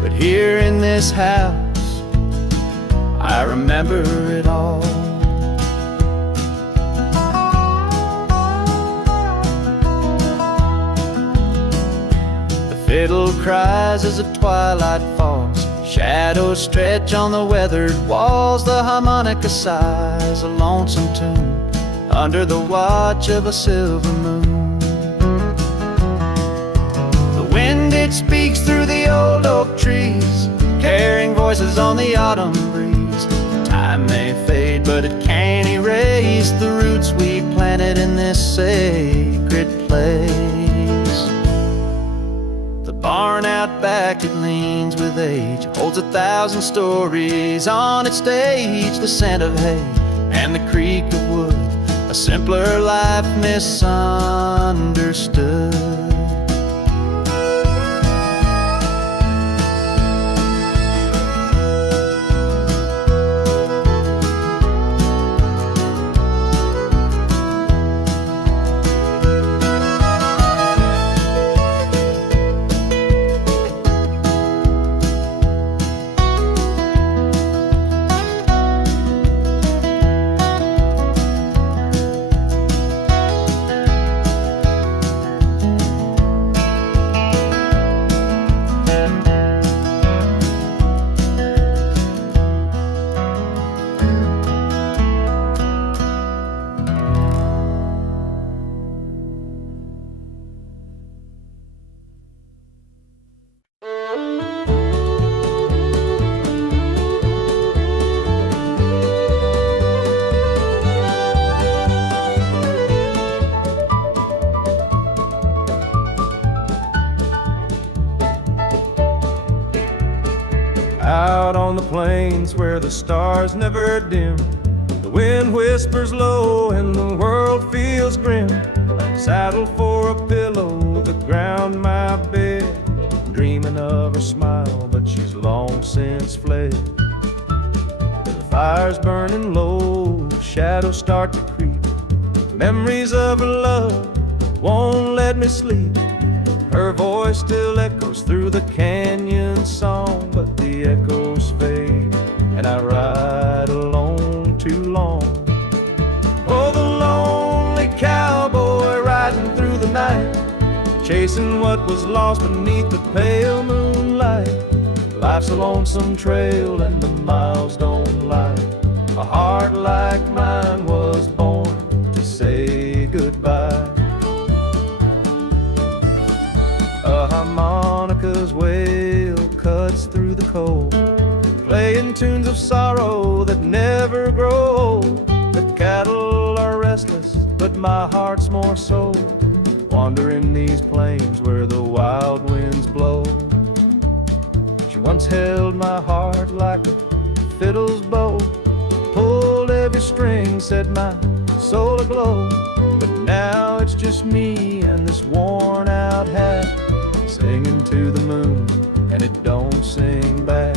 but here in this house I remember it all. The fiddle cries as the twilight falls. Shadows stretch on the weathered walls. The harmonica sighs a lonesome tune under the watch of a silver moon. The wind it speaks through the old oak trees, carrying voices on the autumn breeze. Time may fade, but it can't erase the roots we planted in this sacred place. The barn out back, it leans with age, holds 1,000 stories on its stage. The scent of hay and the creak of wood, a simpler life misunderstood. Out on the plains where the stars never dim, the wind whispers low and the world feels grim. Saddle for a pillow, the ground my bed, dreaming of her smile, but she's long since fled. The fire's burning low, shadows start to creep. Memories of her love won't let me sleep. Her voice still echoes through the canyon song, but the echoes fade, and I ride alone too long. Oh, the lonely cowboy riding through the night, chasing what was lost beneath the pale moonlight. Life's a lonesome trail and the miles don't lie. A heart like mine was born to say goodbye. A harmonica's wail cuts through the cold, playing tunes of sorrow that never grow old. The cattle are restless, but my heart's more so, wandering these plains where the wild winds blow. She once held my heart like a fiddle's bow, pulled every string, set my soul aglow. But now it's just me and this worn out hat, singing to the moon, and it don't sing back.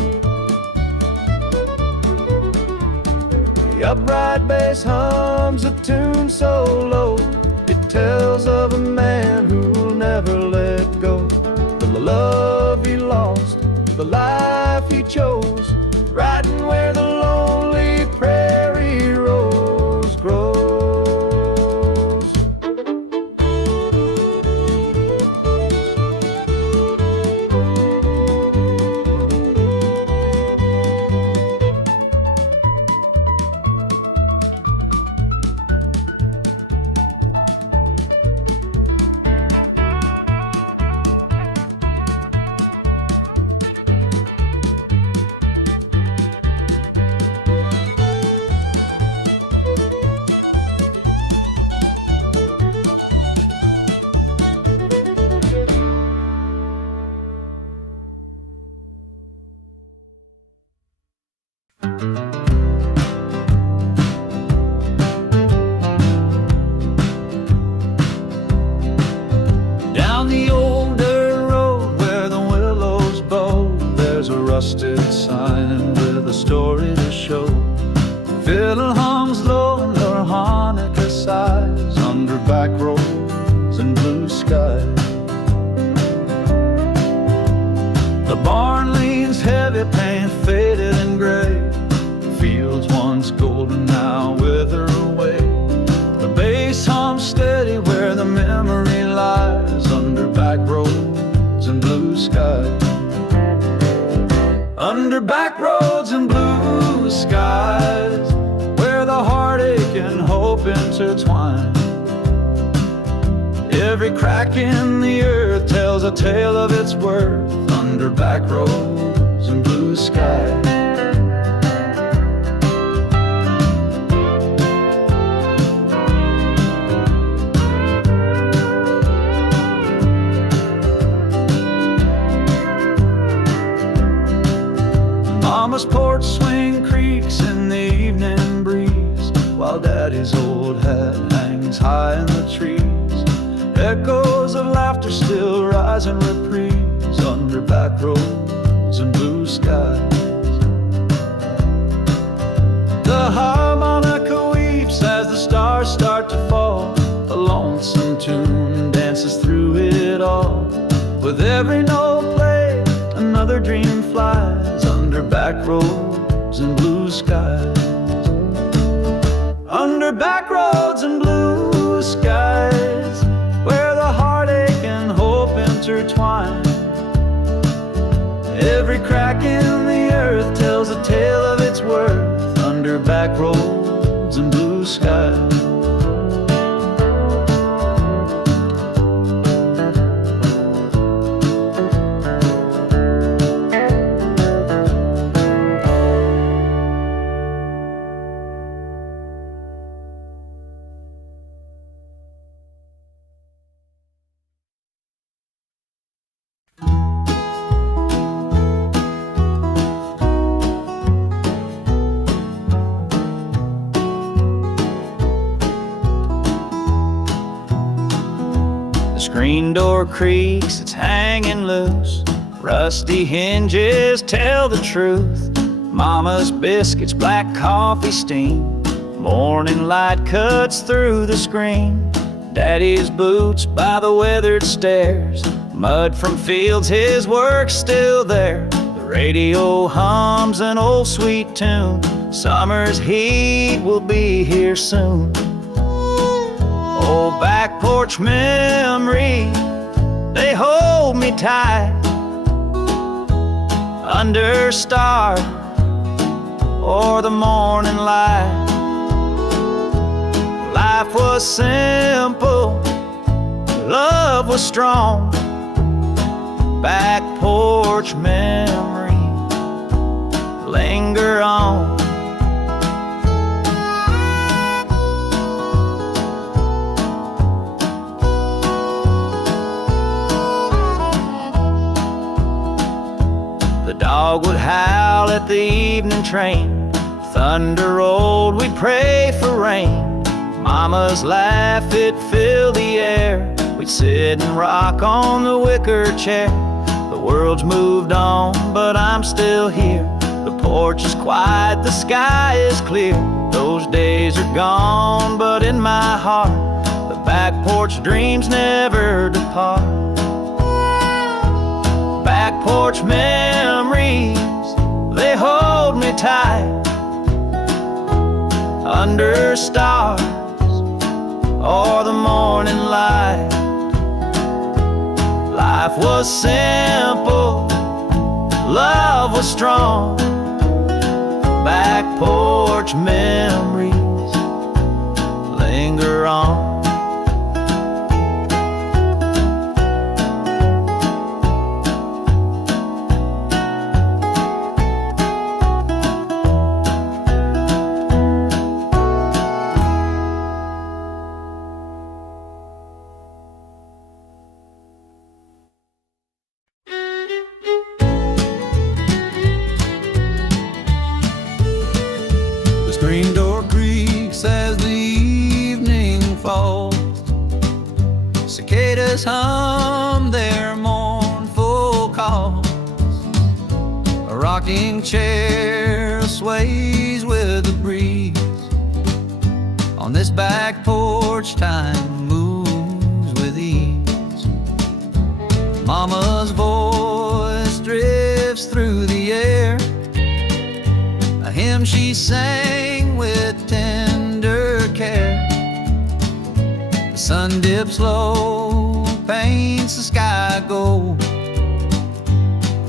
The upright bass hums a tune so low, it tells of a man who'll never let go. The love he lost, the life he chose, riding where the lonely prairie rose grows. Down the old dirt road where the willows bow, there's a rusted sign with a story to show. Fiddle hums low and the harmonica sighs under back roads and blue skies. The barn leans heavy, paint faded and gray. Fields once golden now wither away. The bass hums steady where the memory lies under back roads and blue skies. Under back roads and blue skies, where the heartache and hope intertwine. Every crack in the earth tells a tale of its worth under back roads and blue skies. Mama's porch swing creaks in the evening breeze, while Daddy's old hat hangs high in the trees. Echoes of laughter still rise and reprise under back roads and blue skies. The harmonica weeps as the stars start to fall. A lonesome tune dances through it all. With every note played, another dream flies under back roads and blue skies. Under back roads and blue skies, where the heartache and hope intertwine. Every crack in the earth tells a tale of its worth under back roads and blue skies. screen door creaks, it's hanging loose. Rusty hinges tell the truth. Mama's biscuits, black coffee steam. Morning light cuts through the screen. Daddy's boots by the weathered stairs. Mud from fields, his work's still there. The radio hums an old sweet tune. Summer's heat will be here soon. Old back porch memories, they hold me tight. Under stars or the morning light. Life was simple, love was strong. Back porch memories linger on. The dog would howl at the evening train. Thunder rolled, we'd pray for rain. Mama's laugh, it filled the air. We'd sit and rock on the wicker chair. The world's moved on, but I'm still here. The porch is quiet, the sky is clear. Those days are gone, but in my heart, the back porch dreams never depart. Back porch memories, they hold me tight. Under stars or the morning light. Life was simple, love was strong. Back porch memories linger on. Screen door creaks as the evening falls. Cicadas hum their mournful calls. A rocking chair sways with the breeze. On this back porch time moves with ease. Mama's voice drifts through the air. A hymn she sang with tender care. The sun dips low, paints the sky gold.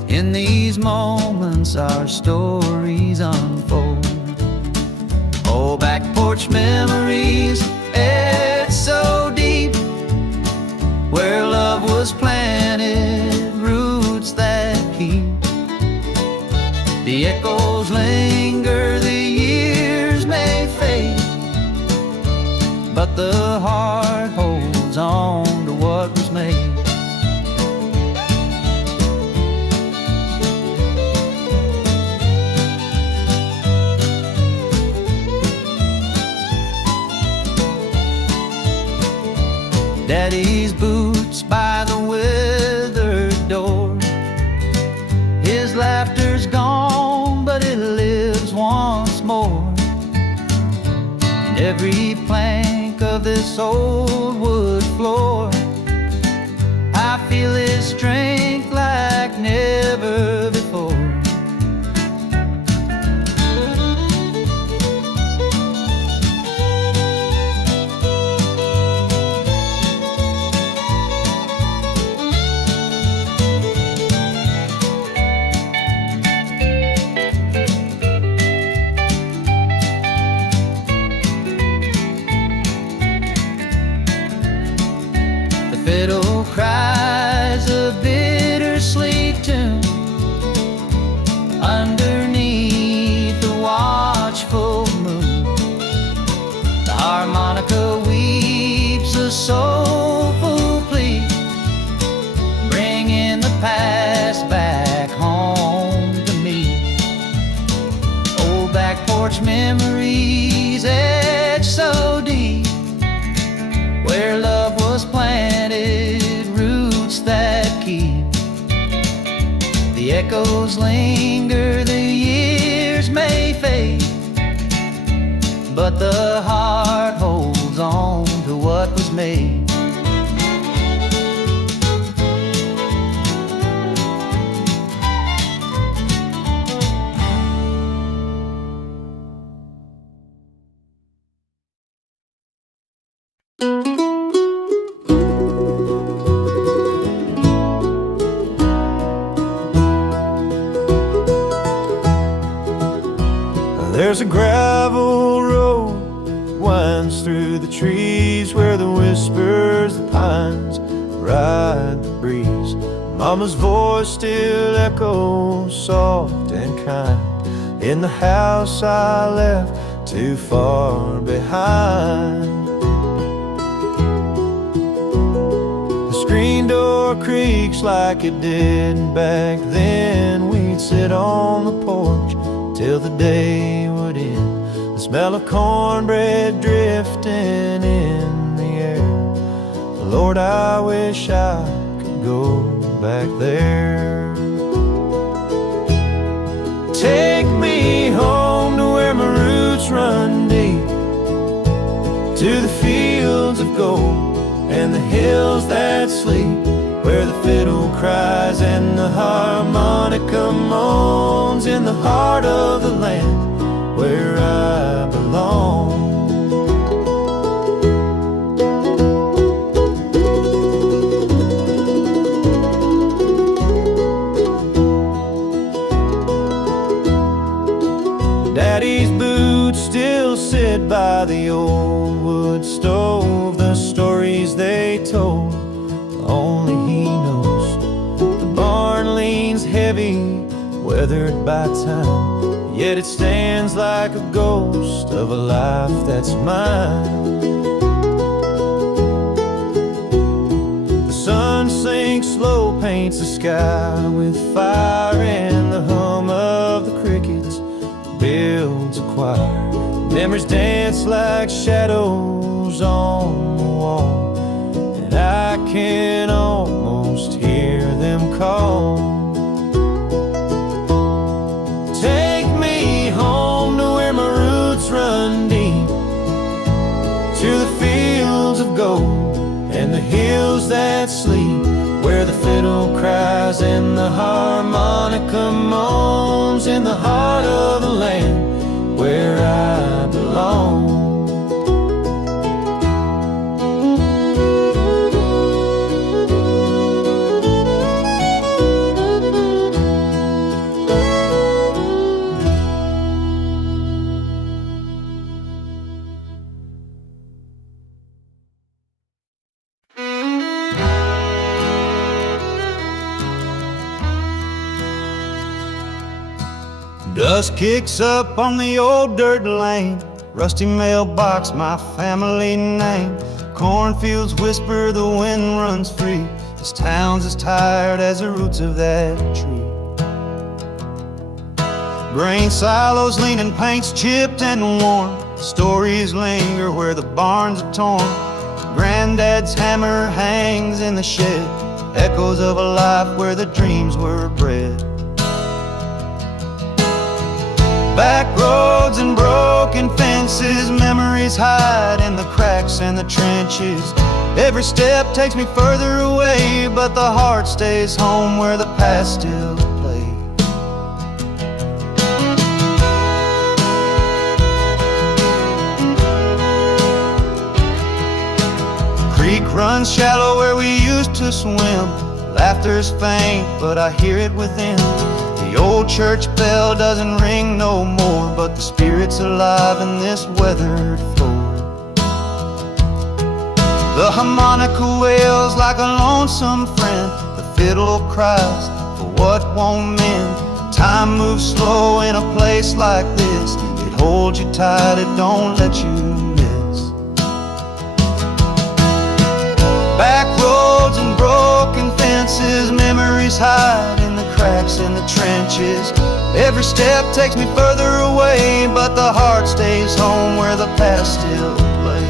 In these moments our stories unfold. Oh, back porch memories, it's so deep. Where love was planted, roots that keep. The echoes linger, the years may fade, but the heart holds on to what was made. Daddy's boots by the withered door. His laughter's gone, but it lives once more. And every plank of this old wood floor, I feel his strength like never before. Fiddle cries a bittersweet tune underneath the watchful moon. The harmonica weeps a soulful plea, bringing the past back home to me. Old back porch memories etched so deep. Where love was planted, The echoes linger, the years may fade, but the heart holds on to what was made. There's a gravel road winds through the trees where the whispers, the pines ride the breeze. Mama's voice still echoes soft and kind in the house I left too far behind. The screen door creaks like it did back then. We'd sit on the porch till the day would end. The smell of cornbread drifting in the air. Lord, I wish I could go back there. Take me home to where my roots run deep, to the fields of gold and the hills that sleep, where the fiddle cries and the harmonica moans, in the heart of the land where I belong. Daddy's boots still sit by the old wood stove, the stories they told only he knows. The barn leans heavy, weathered by time, yet it stands like a ghost of a life that's mine. The sun sinks slow, paints the sky with fire, and the hum of the crickets builds a choir. Memories dance like shadows on the wall, and I can almost hear them call. Take me home to where my roots run deep, to the fields of gold and the hills that sleep, where the fiddle cries and the harmonica moans, in the heart of the land where I belong. Dust kicks up on the old dirt lane, rusty mailbox, my family name. Cornfields whisper, the wind runs free. This town's as tired as the roots of that tree. Grain silos leaning, paint's chipped and worn. Stories linger where the barns are torn. Granddad's hammer hangs in the shed, echoes of a life where the dreams were bred. Back roads and broken fences, memories hide in the cracks and the trenches. Every step takes me further away, but the heart stays home where the past still plays. The creek runs shallow where we used to swim. Laughter's faint, but I hear it within. The old church bell doesn't ring no more, but the spirit's alive in this weathered floor. The harmonica wails like a lonesome friend. The fiddle cries for what won't mend. Time moves slow in a place like this. It holds you tight, it don't let you miss. Back roads and broken fences, memories hide in the cracks in the trenches. Every step takes me further away, but the heart stays home where the past still plays.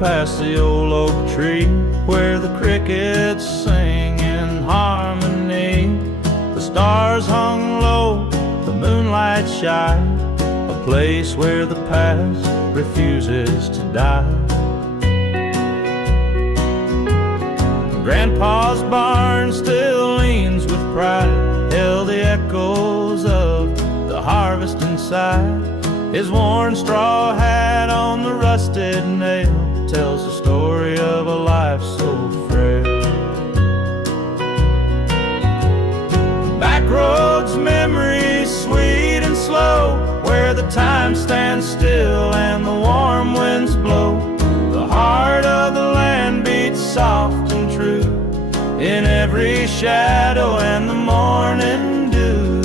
past the old oak tree where the crickets sing in harmony. The stars hung low, the moonlight shine, a place where the past refuses to die. Grandpa's barn still leans with pride, held the echoes of the harvest inside. His worn straw hat on the rusted nail tells the story of a life so frail. Back roads, memories, sweet and slow, where the time stands still and the warm winds blow. The heart of the land beats soft and true in every shadow and the morning dew.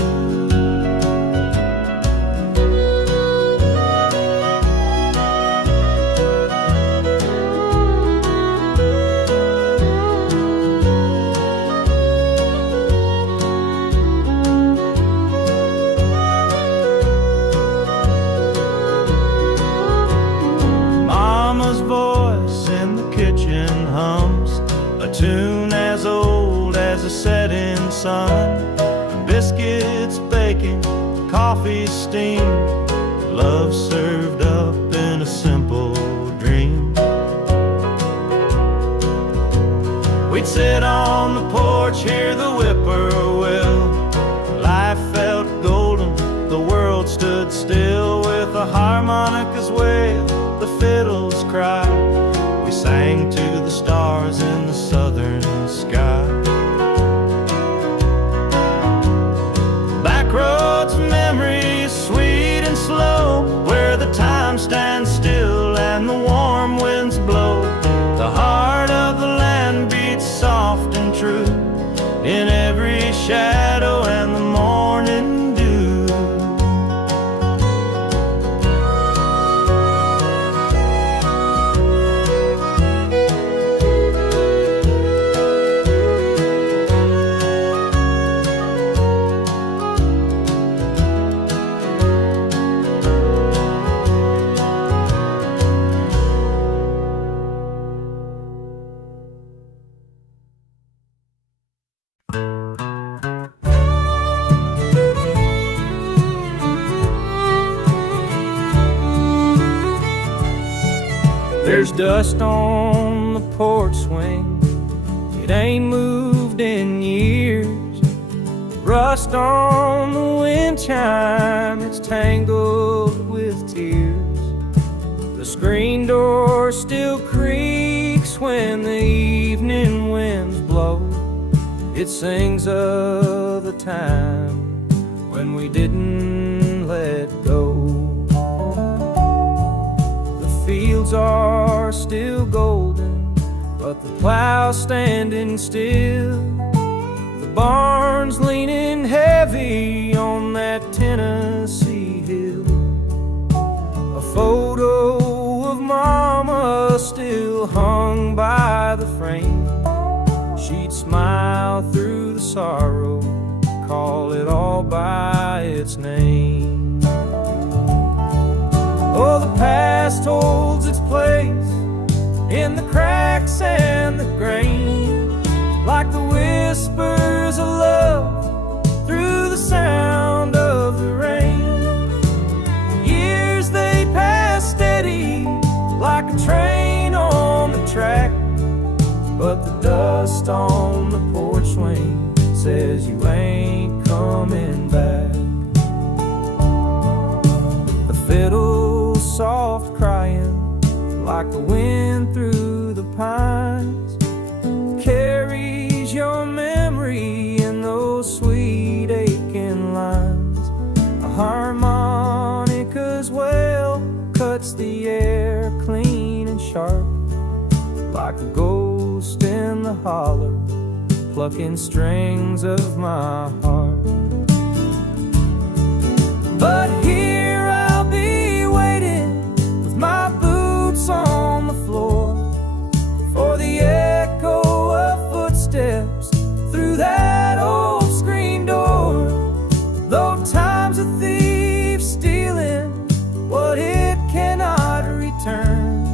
Mama's voice in the kitchen hums a tune as old as the setting sun. Biscuits baking, coffee steamed, love served up in a simple dream. We'd sit on the porch, hear the whippoorwill. Life felt golden, the world stood still, with the harmonicas wail, the fiddles cry. We sang to the stars in the southern sky. Back roads, memories, sweet and slow, where the time stands still and the warm winds blow. The heart of the land beats soft and true in every shadow and the morning dew. There's dust on the porch swing, it ain't moved in years. Rust on the wind chime, it's tangled with tears. The screen door still creaks when the evening winds blow. It sings of the time when we didn't let go. Fields are still golden, but the plow's standing still. The barn's leaning heavy on that Tennessee hill. A photo of Mama still hung by the frame. She'd smile through the sorrow, call it all by its name. Oh, the past holds its place in the cracks and the grain, like the whispers of love through the sound of the rain. Years they pass steady like a train on the track, but the dust on the porch swing says you ain't coming back. The fiddle soft crying like the wind through the pines carries your memory in those sweet aching lines. A harmonica's wail cuts the air clean and sharp, like a ghost in the hollow plucking strings of my heart. But here I'll be waiting with my boots on the floor for the echo of footsteps through that old screen door. Though time's a thief stealing what it cannot return,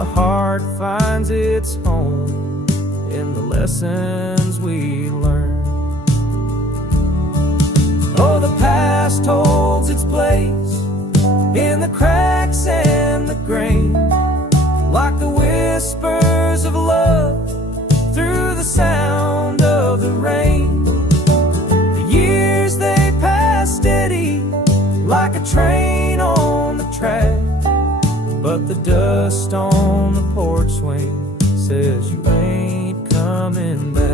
the heart finds its home in the lessons we learn. Oh, the past holds its place in the cracks and the grain, like the whispers of love through the sound of the rain. The years they pass steady like a train on the track, but the dust on the porch swing says you ain't coming back.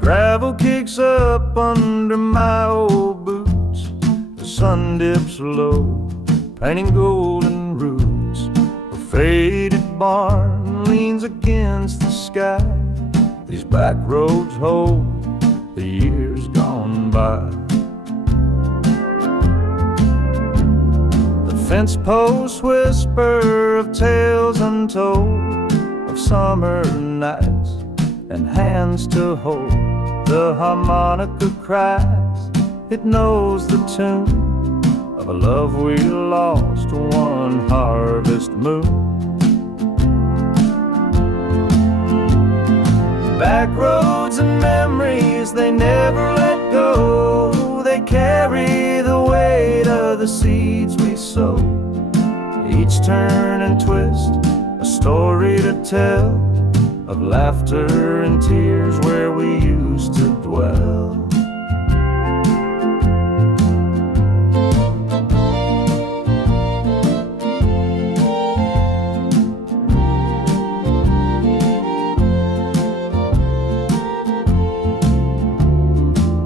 Gravel kicks up under my old boots. The sun dips low, painting golden roofs. A faded barn leans against the sky. These back roads hold the years gone by. The fence posts whisper of tales untold, of summer nights and hands to hold. The harmonica cries, it knows the tune of a love we lost one harvest moon. Back roads and memories, they never let go. They carry the weight of the seeds we sow. Each turn and twist, a story to tell, of laughter and tears where we used to dwell.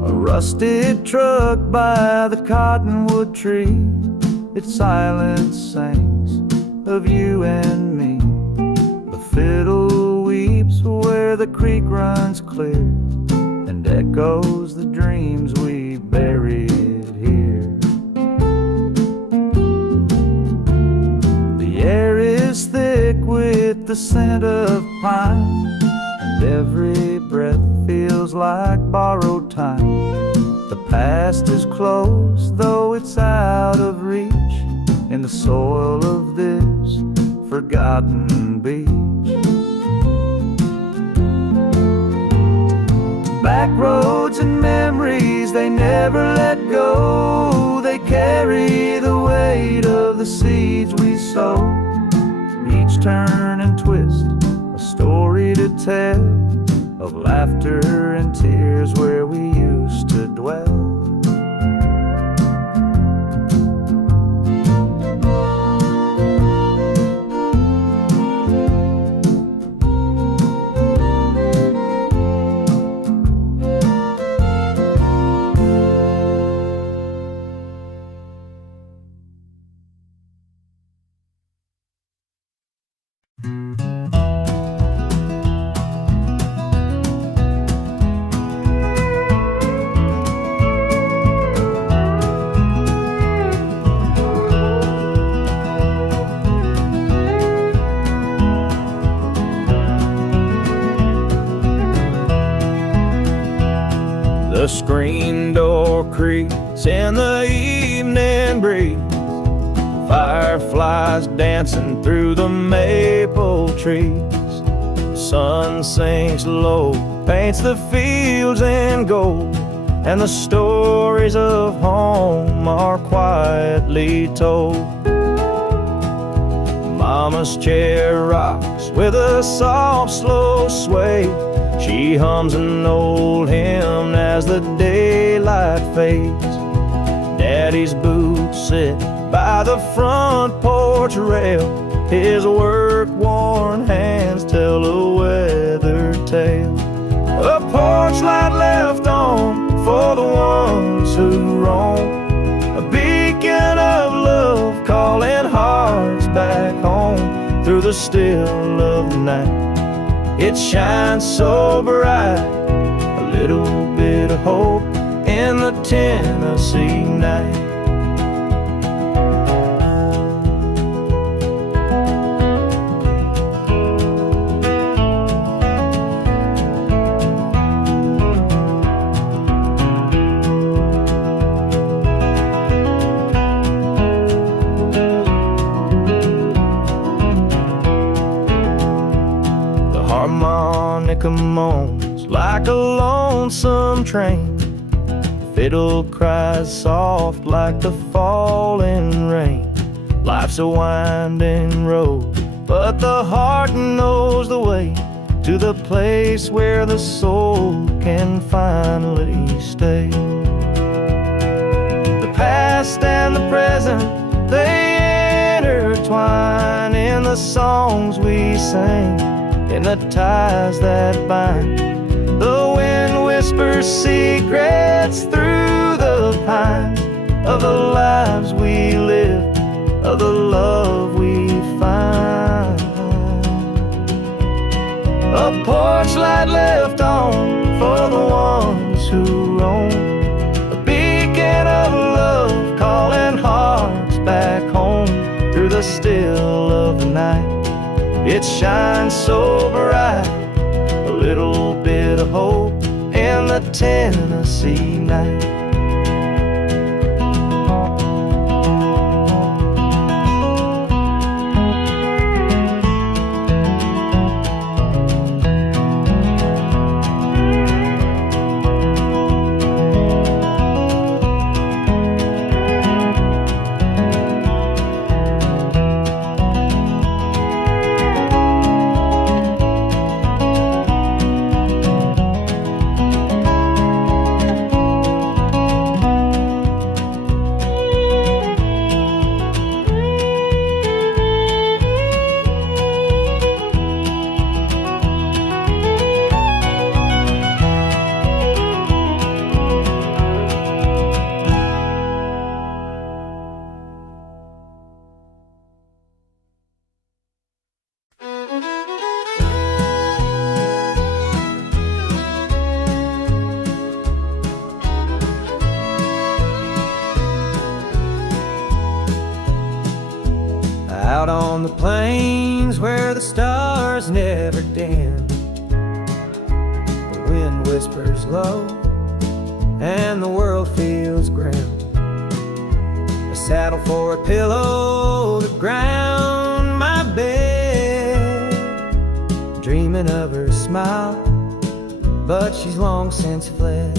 A rusted truck by the cottonwood tree, its silence sings of you and me. The fiddle weeps where the creek runs clear and echoes the dreams we buried here. The air is thick with the scent of pine, and every breath feels like borrowed time. The past is close, though it's out of reach, in the soil of this forgotten beach. Back roads and memories, they never let go. They carry the weight of the seeds we sow. Each turn and twist, a story to tell, of laughter and tears where we used to dwell. The screen door creaks in the evening breeze, fireflies dancing through the maple trees. The sun sinks low, paints the fields in gold, and the stories of home are quietly told. Mama's chair rocks with a soft, slow sway. She hums an old hymn as the daylight fades. Daddy's boots sit by the front porch rail. His work-worn hands tell a weathered tale. A porch light left on for the ones who still of the night. It shines so bright, a little bit of hope in the Tennessee night. Harmonica moans like a lonesome train. Fiddle cries soft like the falling rain. Life's a winding road, but the heart knows the way to the place where the soul can finally stay. The past and the present, they intertwine in the songs we sing, in the ties that bind. The wind whispers secrets through the pines of the lives we live, of the love we find. A porch light left on for the ones who roam, a beacon of love calling hearts back home through the still of the night. It shines so bright, a little bit of hope in the Tennessee night. Out on the plains where the stars never dim, the wind whispers low and the world feels grim. A saddle for a pillow to ground my bed, dreaming of her smile, but she's long since fled.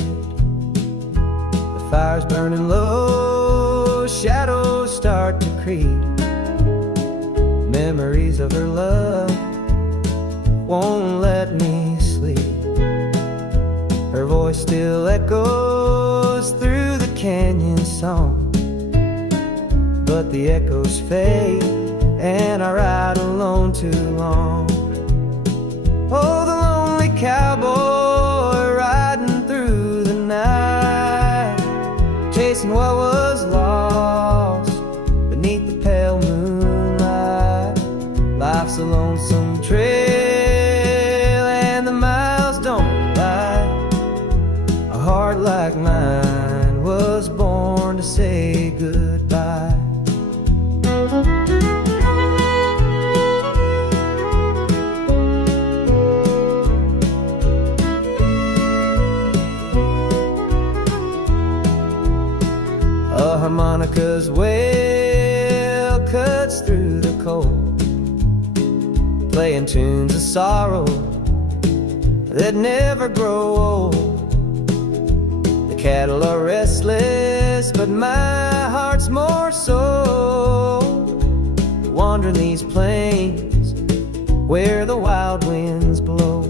The fire's burning low, shadows start to creep. Memories of her love won't let me sleep. Her voice still echoes through the canyon song, but the echoes fade and I ride alone too long. Oh, the lonely cowboy riding through the night, chasing what was lost beneath the pale moonlight. Life's a lonesome trail and the miles don't lie. A heart like mine was born to say goodbye. A harmonica's wail cuts through the cold, playing tunes of sorrow that never grow old. The cattle are restless, but my heart's more so, wandering these plains where the wild winds blow.